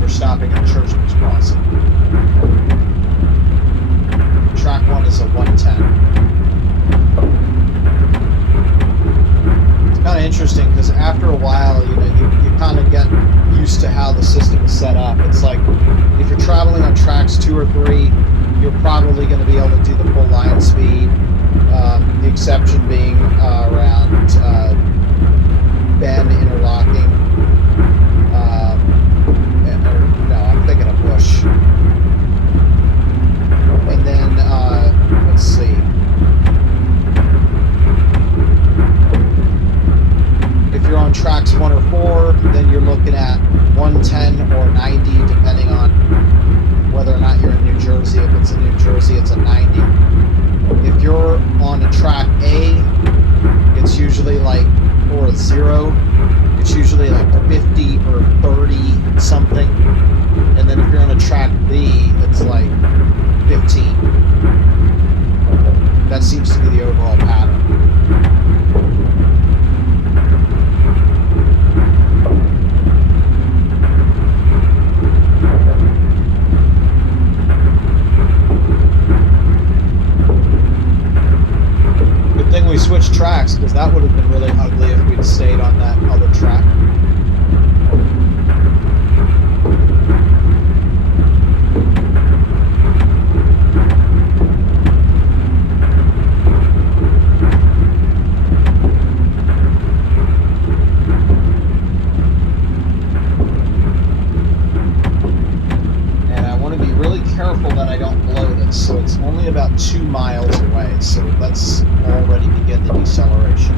we're stopping at Churchman's Crossing. Track 1 is a 110. It's kind of interesting because after a while, you kind of get used to how the system is set up. It's like if you're traveling on tracks 2 or 3, you're probably going to be able to do the full line speed. The exception being around Penn interlocking. I'm thinking of Bush. And then, let's see. If you're on tracks 1 or 4, then you're looking at 110 or 90, depending on whether or not you're in New Jersey. If it's in New Jersey, it's a 90. If you're on a track A, it's usually like, or a 0, it's usually like 50 or 30 something. And then if you're on a track B, it's like 15. That seems to be the overall pattern. Good thing we switched tracks, because that would have been really ugly if we'd stayed on that other track. So it's only about 2 miles away, so let's already begin the deceleration.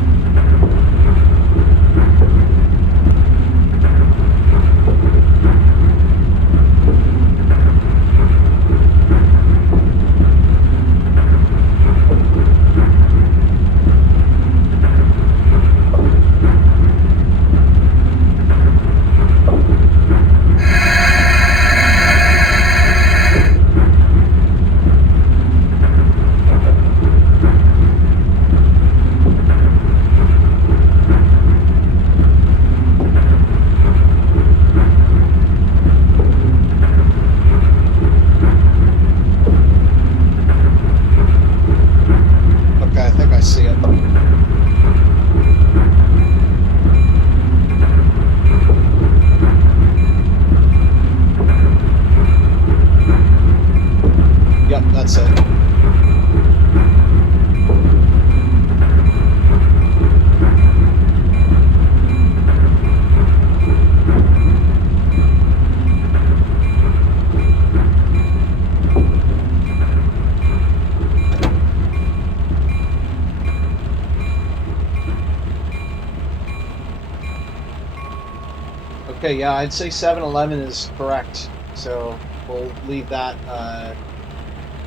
Okay, yeah, I'd say 7-Eleven is correct. So we'll leave that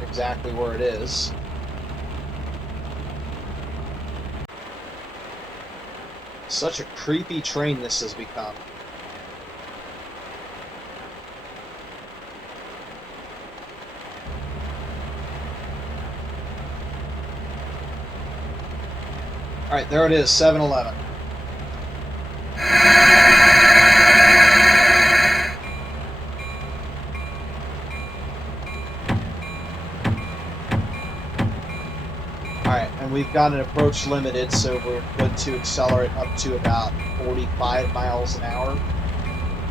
exactly where it is. Such a creepy train this has become. Alright, there it is, 7-Eleven. Alright, and we've got an approach limited, so we're good to accelerate up to about 45 miles an hour.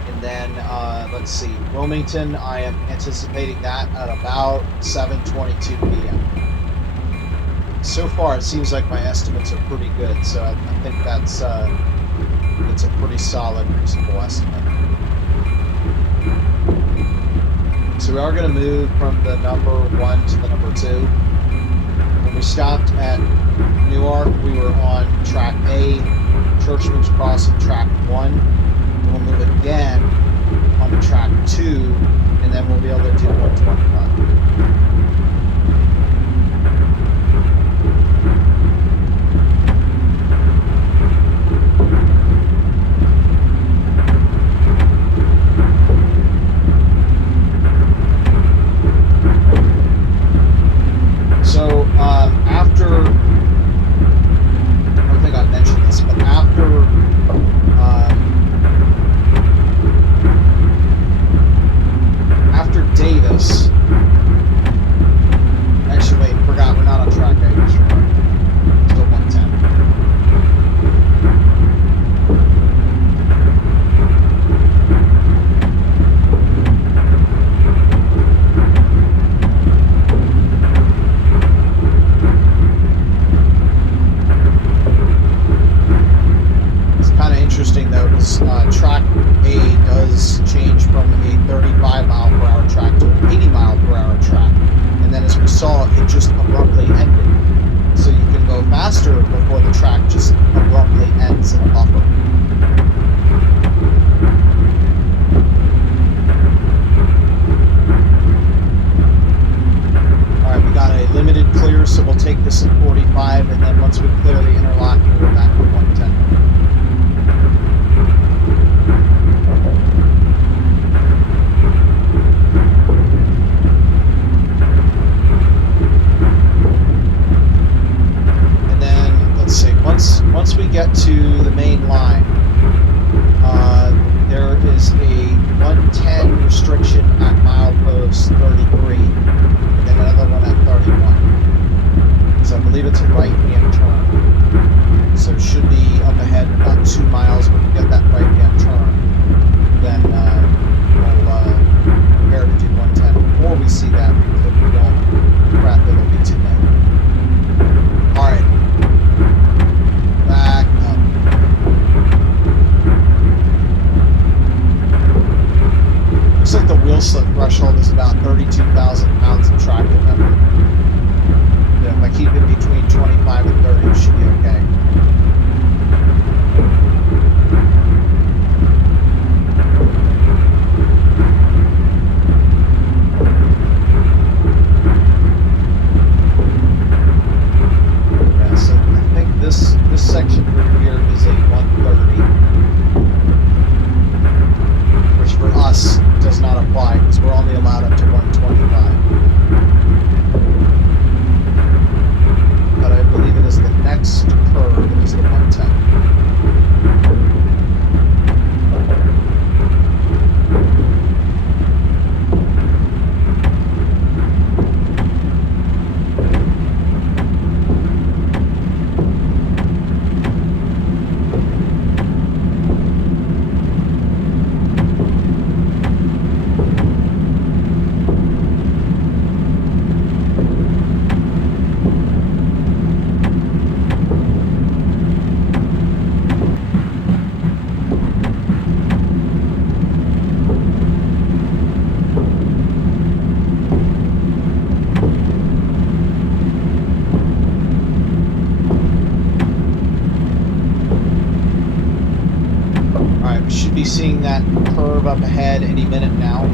And then, let's see, Wilmington, I am anticipating that at about 7:22 p.m. So far, it seems like my estimates are pretty good, so I think that's a pretty solid, reasonable estimate. So we are going to move from the number 1 to the number 2. When we stopped at Newark, we were on track A, Churchman's Crossing track 1, and we'll move again onto track 2, and then we'll be able to do 125. Track A does change from a 35 mile per hour track to an 80 mile per hour track, and then as we saw, it just abruptly ended. So you can go faster before the track just abruptly ends in a buffer. Alright, we got a limited clear, so we'll take this at 45, and then once we clear the interlocking, we're back to 110. Once we get to the main line, there is a 110 restriction at milepost 33, and then another one at 31. So I believe it's a right-hand turn. So it should be up ahead about 2 miles when we get that right-hand turn. Then we'll prepare to do 110 before we see that, because if we don't, crap, it'll be too late. All right. Back up. Looks like the wheel slip threshold is about 32,000 pounds of tractor member. Yeah, if I keep it between 25 and 30, it should be okay. This section through here is a 130, which for us does not apply because we're only allowed up to 125. But I believe it is the next curve is curve up ahead any minute now.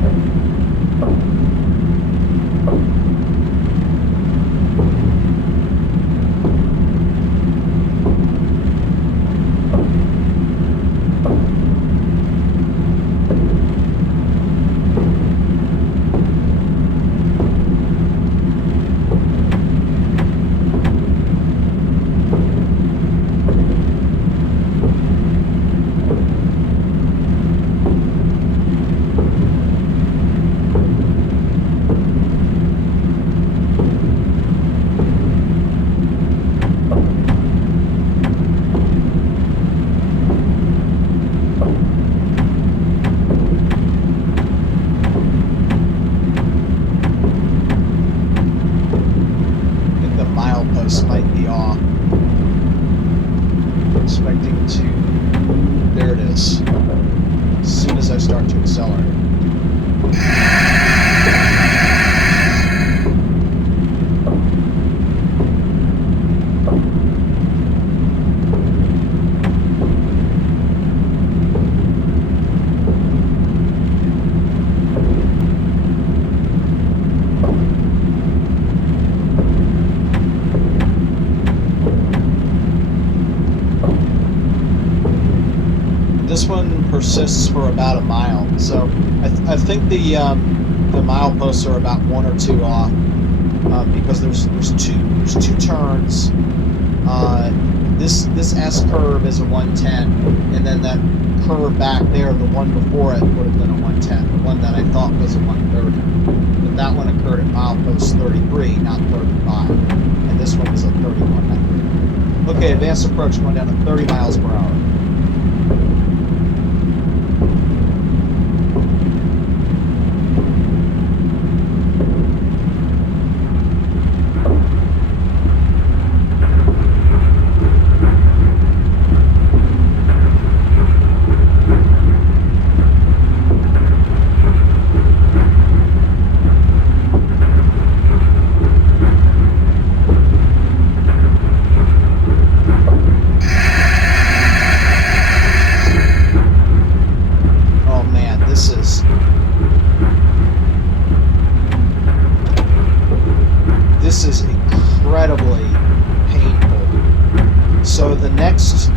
Might be off. Expecting to. There it is. As soon as I start to accelerate. This one persists for about a mile, so I think the mileposts are about 1 or 2 off, because there's two turns. This S curve is a 110, and then that curve back there, the one before it, would have been a 110. The one that I thought was a 130, but that one occurred at milepost 33, not 35, and this one was at 31, not 33. Okay, advanced approach going down to 30 miles per hour. This is incredibly painful. So the next,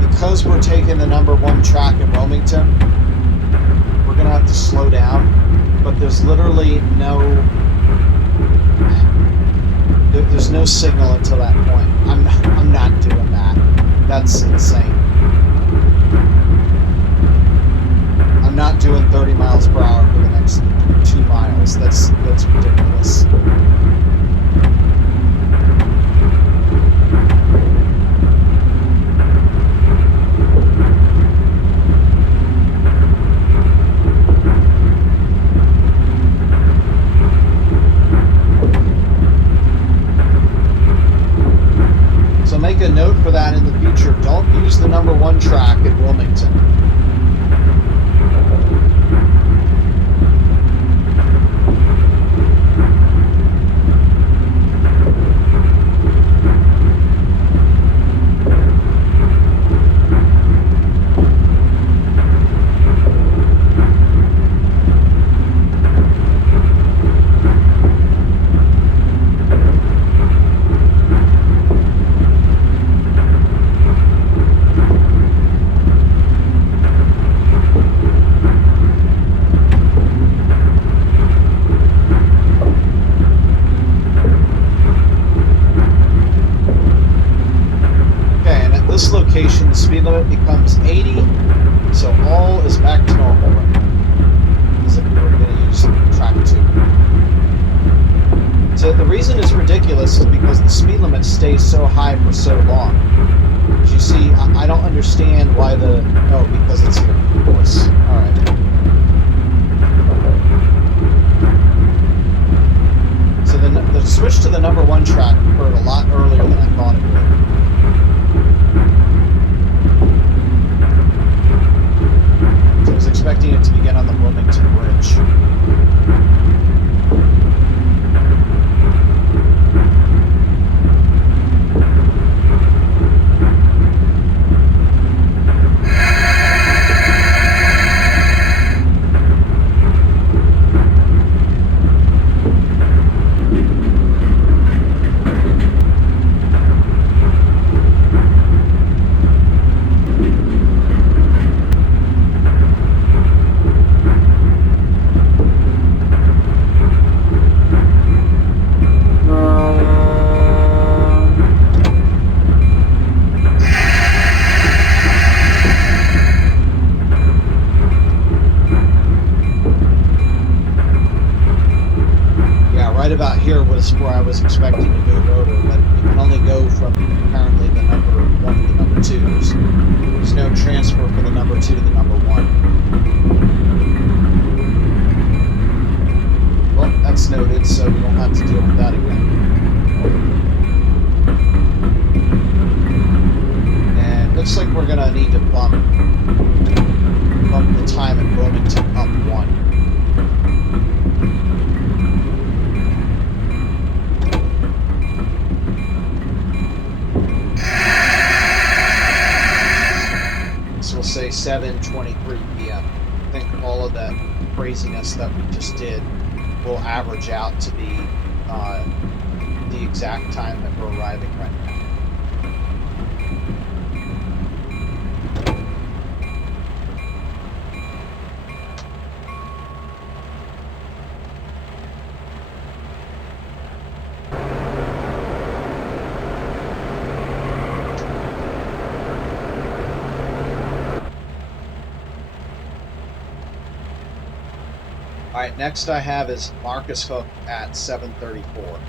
because we're taking the #1 track in Wilmington, we're gonna have to slow down. But there's literally there's no signal until that point. I'm not doing that. That's insane. I'm not doing 30 miles per hour for the next 2 miles. That's ridiculous. So make a note for that in the future. Don't use the #1 track at Wilmington. Location, the speed limit becomes 80, so all is back to normal, as if we were going to use track 2. So the reason it's ridiculous is because the speed limit stays so high for so long. As you see, I don't understand why because it's here, of course. Alright. So the switch to the #1 track occurred a lot earlier than I thought it would. Expecting it to begin on the Wilmington Bridge. was where I was expecting to move over, but you can only go from apparently the number 1 to the number 2. There's no transfer from the number 2 to the number 1. Well, that's noted, so we don't have to deal with that again. And looks like we're gonna need to bump the time in Wilmington up 1. So we'll say 7:23 p.m. I think all of that craziness that we just did will average out to be the exact time that we're arriving right now. All right, next I have is Marcus Hook at 7:34.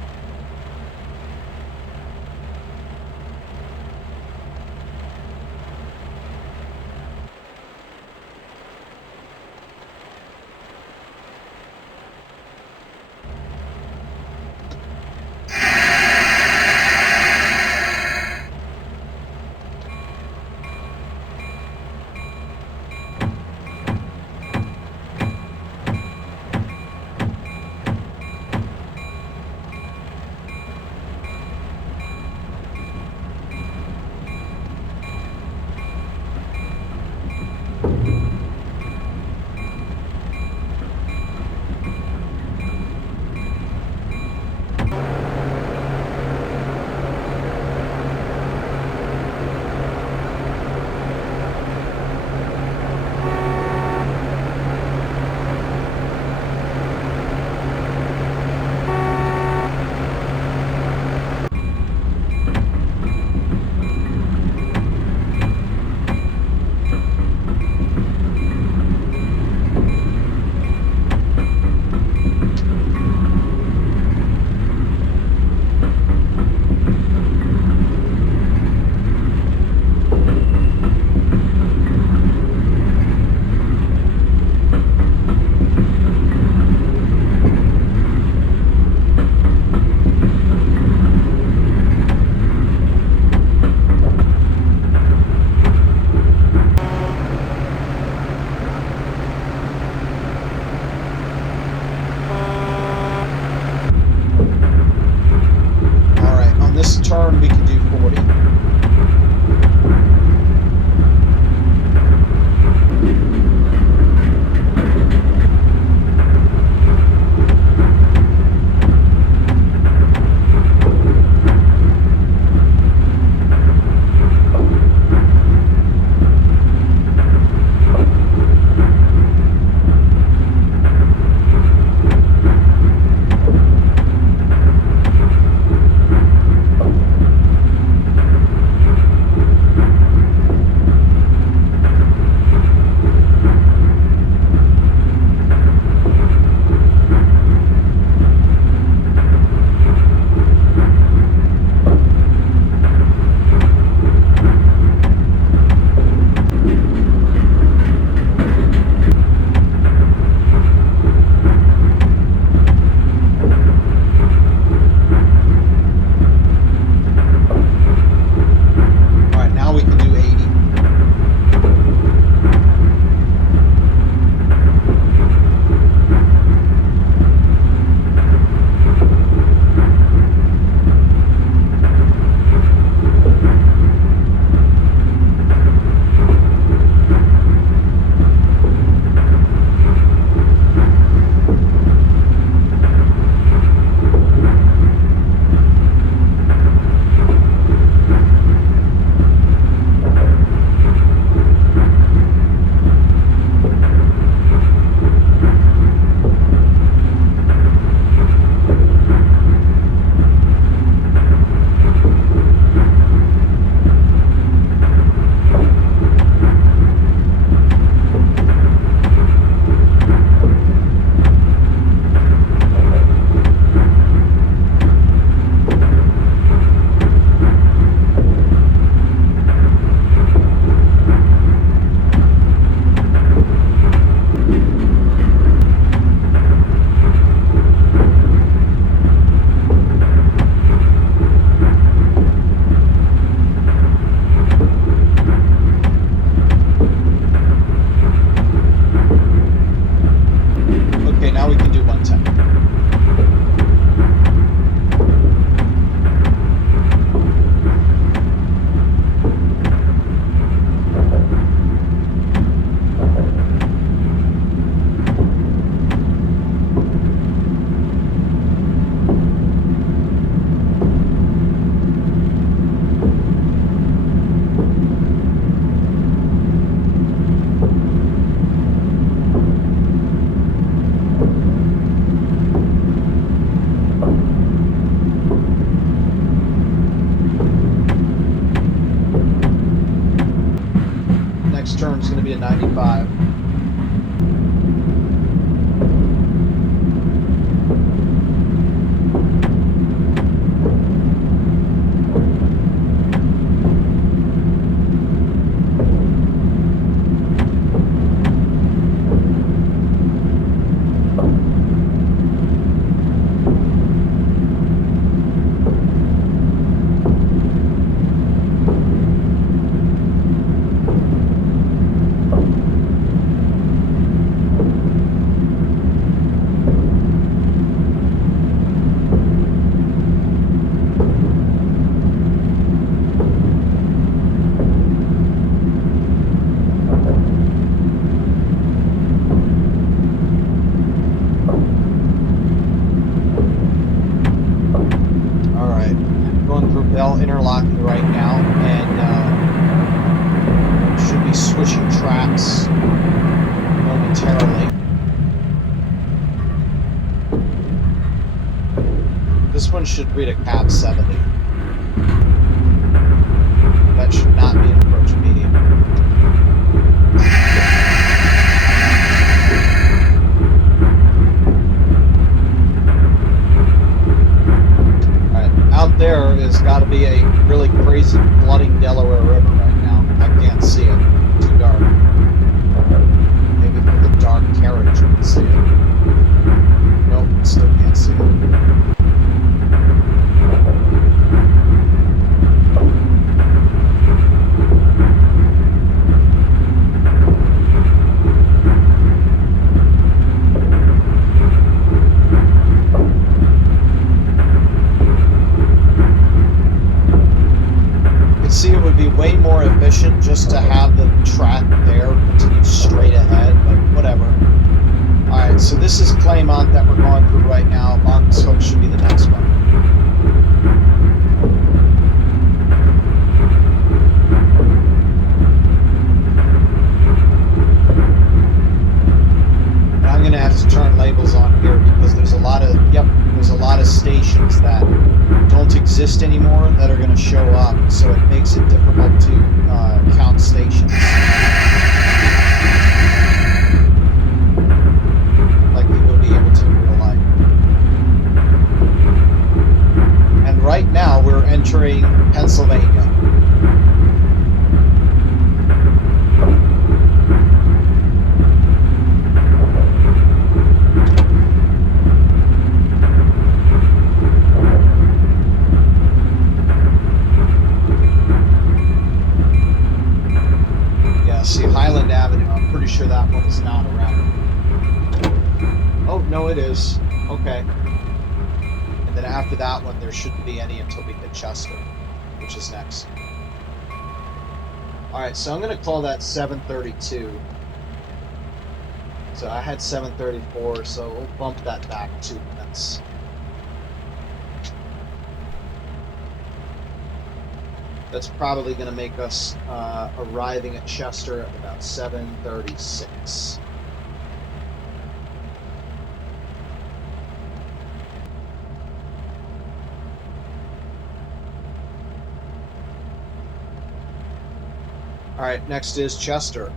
Next turn is going to be a 95. Interlocking right now, and should be switching tracks momentarily. This one should read a cap 70. That should not be an approach medium. Out there has got to be a really crazy flooding Delaware River right now. I can't see it. Too dark. Maybe with the dark carriage you can see it. Nope, still can't see it. See, it would be way more efficient just to have the track there continue straight ahead, but whatever. Alright, so this is Claymont that we're going through right now. Marcus Hook should be the next one. And I'm going to have to turn labels on here because there's a lot of, there's a lot of stations that don't exist anymore that are going to show up, so it makes it difficult to count stations like we will be able to in real life. And right now we're entering Pennsylvania. See Highland Avenue, I'm pretty sure that one is not around. Oh, no it is. Okay. And then after that one, there shouldn't be any until we hit Chester, which is next. Alright, so I'm going to call that 732. So I had 734, so we'll bump that back 2 minutes. That's probably going to make us arriving at Chester at about 7:36. All right, next is Chester.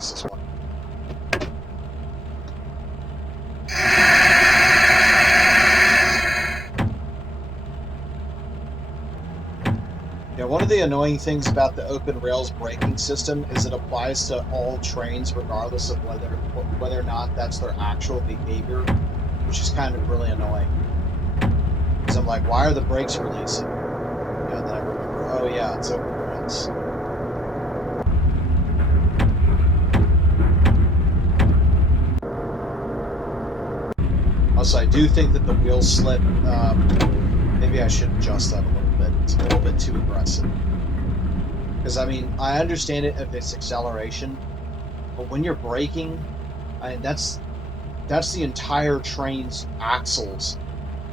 fix this one. Yeah, one of the annoying things about the open rails braking system is it applies to all trains regardless of whether or not that's their actual behavior, which is kind of really annoying. Because I'm like, why are the brakes releasing? And then I remember, oh yeah, it's open rails. Also, I do think that the wheel slip, maybe I should adjust that a little bit. It's a little bit too aggressive. Because, I mean, I understand it if it's acceleration, but when you're braking, I mean, that's the entire train's axles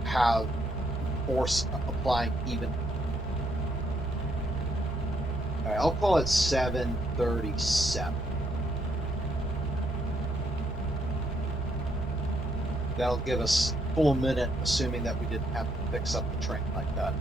have force applying even. All right, I'll call it 737. That'll give us a full minute, assuming that we didn't have to fix up the train like that.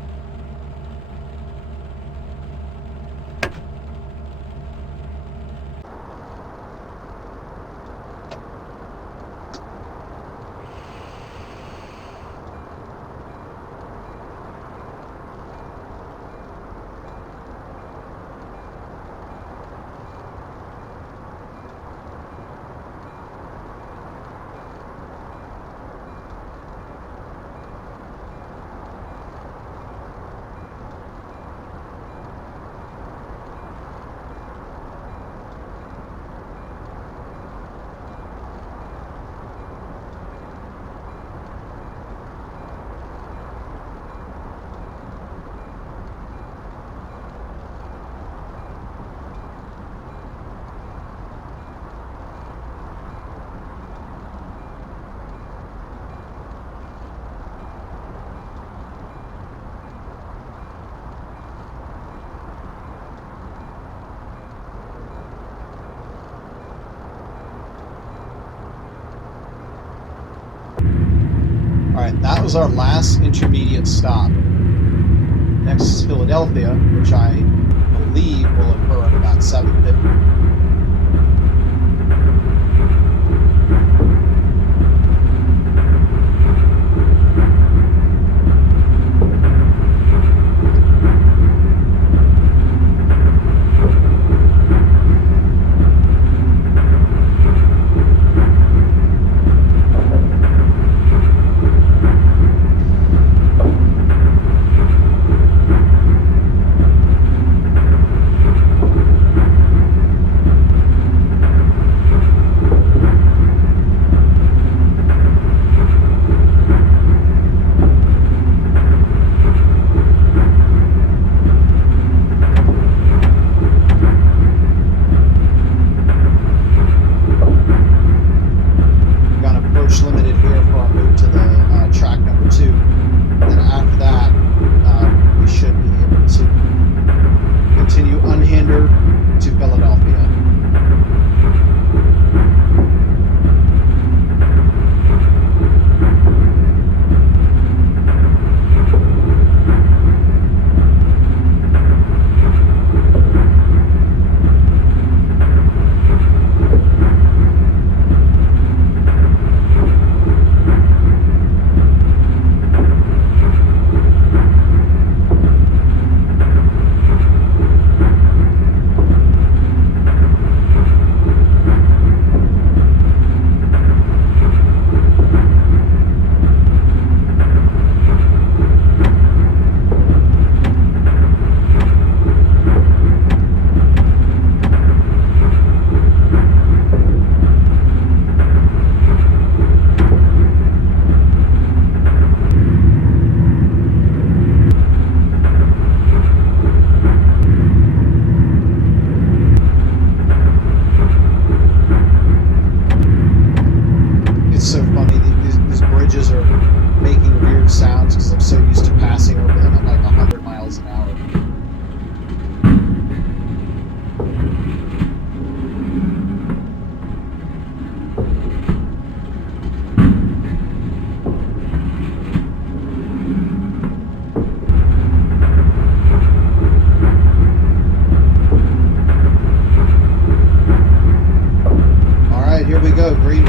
Alright, that was our last intermediate stop. Next is Philadelphia, which I believe will occur at about 7:50.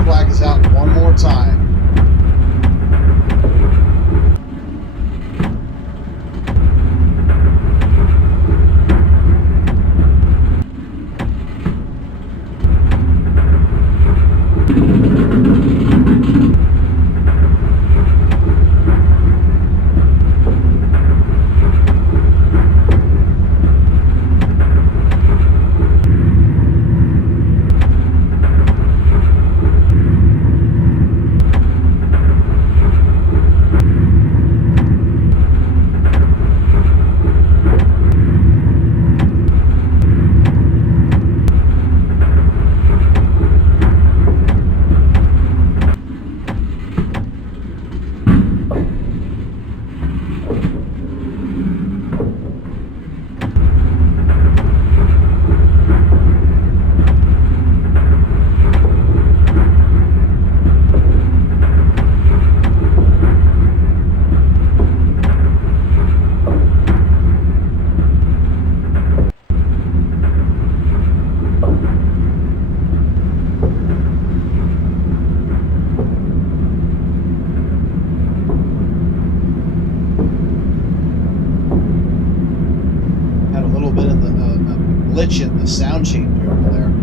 flag is out one more time. In the sound change over there.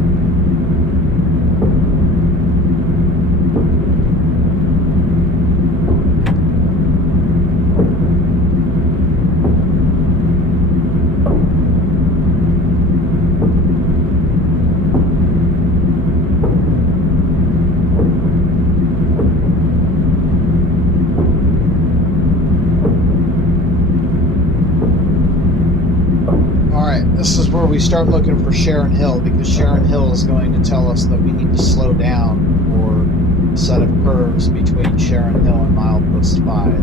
This is where we start looking for Sharon Hill, because Sharon Hill is going to tell us that we need to slow down for a set of curves between Sharon Hill and milepost 5.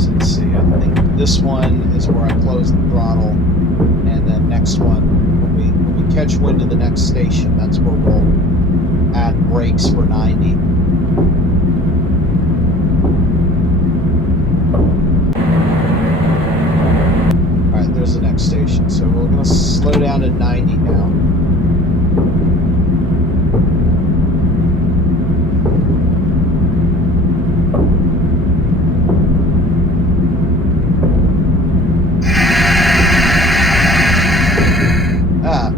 So let's see, I think this one is where I close the throttle, and then next one, when we catch wind of the next station, that's where we'll add brakes for 90. There's the next station, so we're going to slow down to 90 now.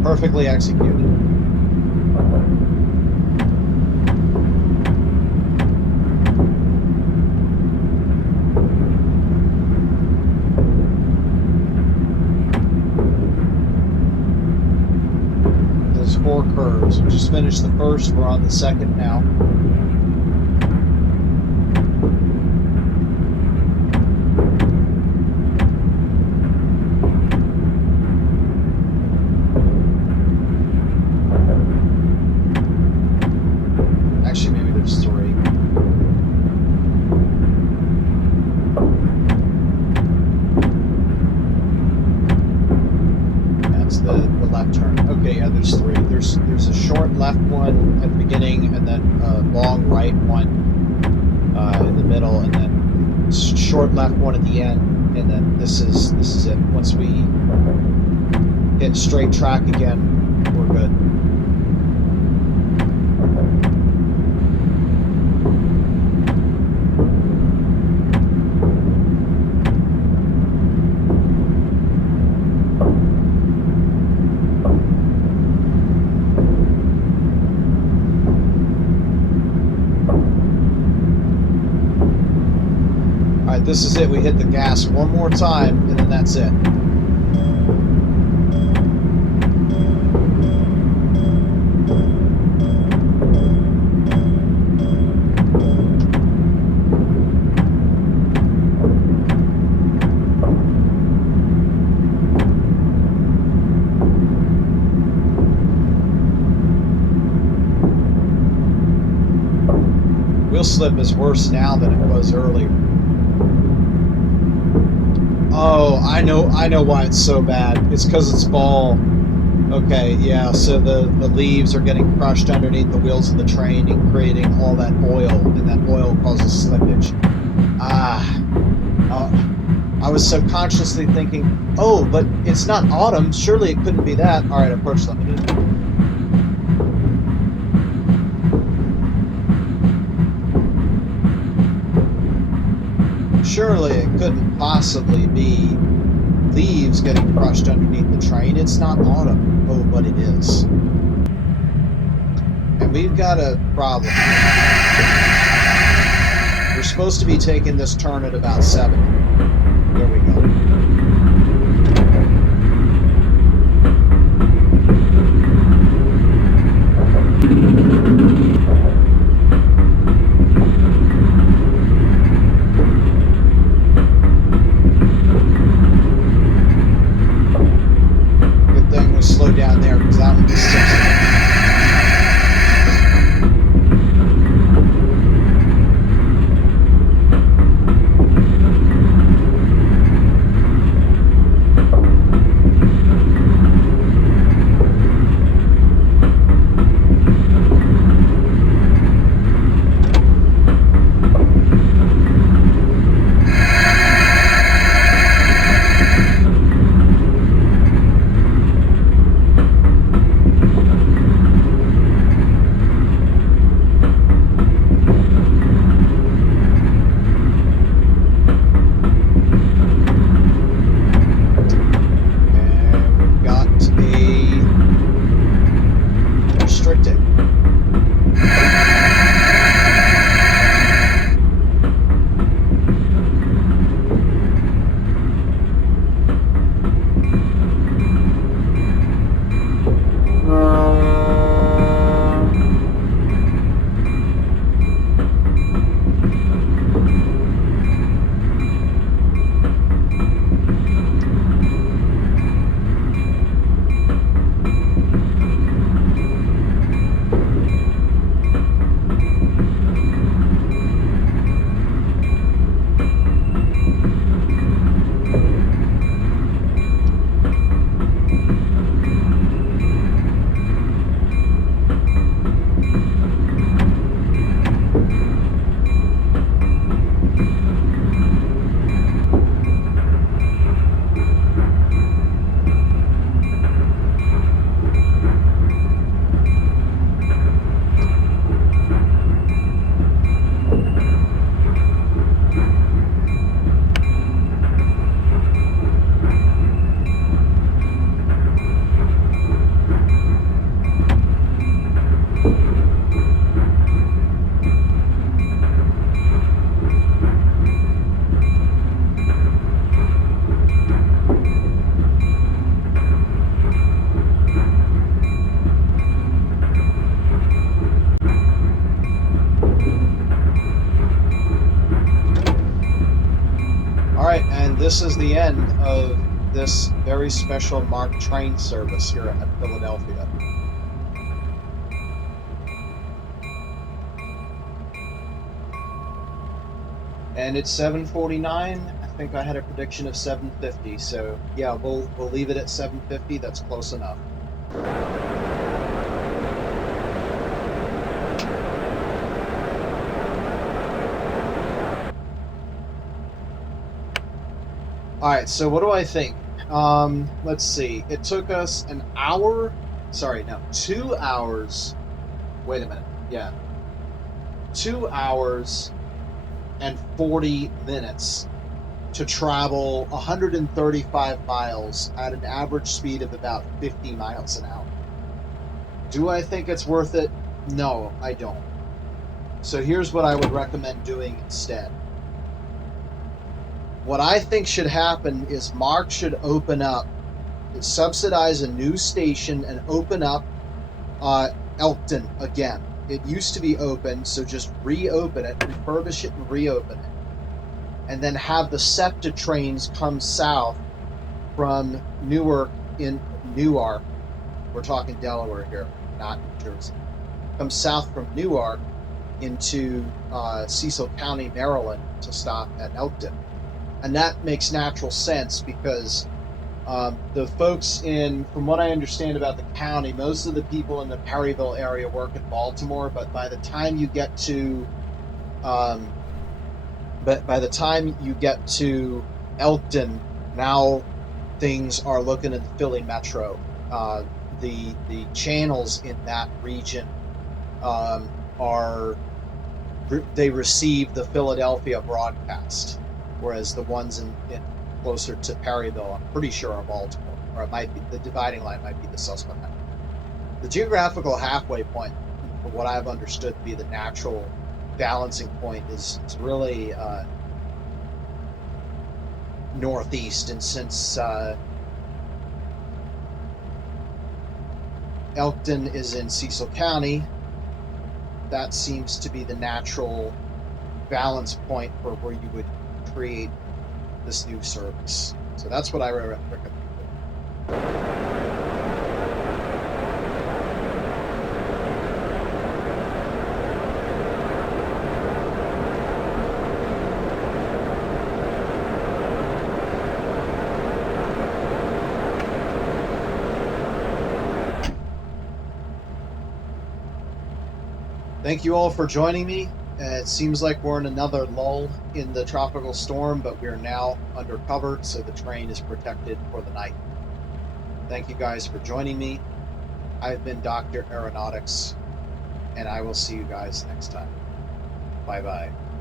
Perfectly executed. Four curves. We just finished the first, we're on the second now. Actually, maybe there's 3. That's the left turn. Okay, yeah, there's 3. There's a short left one at the beginning, and then a long right one in the middle, and then short left one at the end, and then this is it. Once we hit straight track again, we're good. This is it. We hit the gas one more time, and then that's it. Wheel slip is worse now than it was earlier. Oh, I know why it's so bad. It's because it's fall. Okay, yeah, so the leaves are getting crushed underneath the wheels of the train and creating all that oil, and that oil causes slippage. I was subconsciously thinking, oh, but it's not autumn. Surely it couldn't be that. All right, approach limited. Surely it couldn't possibly be leaves getting crushed underneath the train. It's not autumn. Oh, but it is. And we've got a problem. We're supposed to be taking this turn at about 7. There we go. Good thing we slowed down there because that one was 60. This is the end of this very special MARC train service here at Philadelphia. And it's 7:49. I think I had a prediction of 7:50. So yeah, we'll leave it at 7:50. That's close enough. Alright, so what do I think? Let's see. It took us 2 hours. Wait a minute. Yeah. 2 hours and 40 minutes to travel 135 miles at an average speed of about 50 miles an hour. Do I think it's worth it? No, I don't. So here's what I would recommend doing instead. What I think should happen is MARC should open up, subsidize a new station and open up Elkton again. It used to be open, so just reopen it, refurbish it and reopen it. And then have the SEPTA trains come south from Newark in Newark. We're talking Delaware here, not New Jersey. Come south from Newark into Cecil County, Maryland to stop at Elkton. And that makes natural sense because the folks from what I understand about the county, most of the people in the Perryville area work in Baltimore, but by the time you get to Elkton, now things are looking at the Philly Metro. The channels in that region they receive the Philadelphia broadcast, whereas the ones in closer to Perryville, I'm pretty sure, are Baltimore, or it might be the dividing line might be the Susquehanna. The geographical halfway point, for what I've understood to be the natural balancing point, is really northeast, and since Elkton is in Cecil County, that seems to be the natural balance point for where you would create this new service. So that's what I recommend. Thank you all for joining me. It seems like we're in another lull in the tropical storm, but we're now under cover, so the train is protected for the night. Thank you guys for joining me. I've been Dr. Aeronautics, and I will see you guys next time. Bye-bye.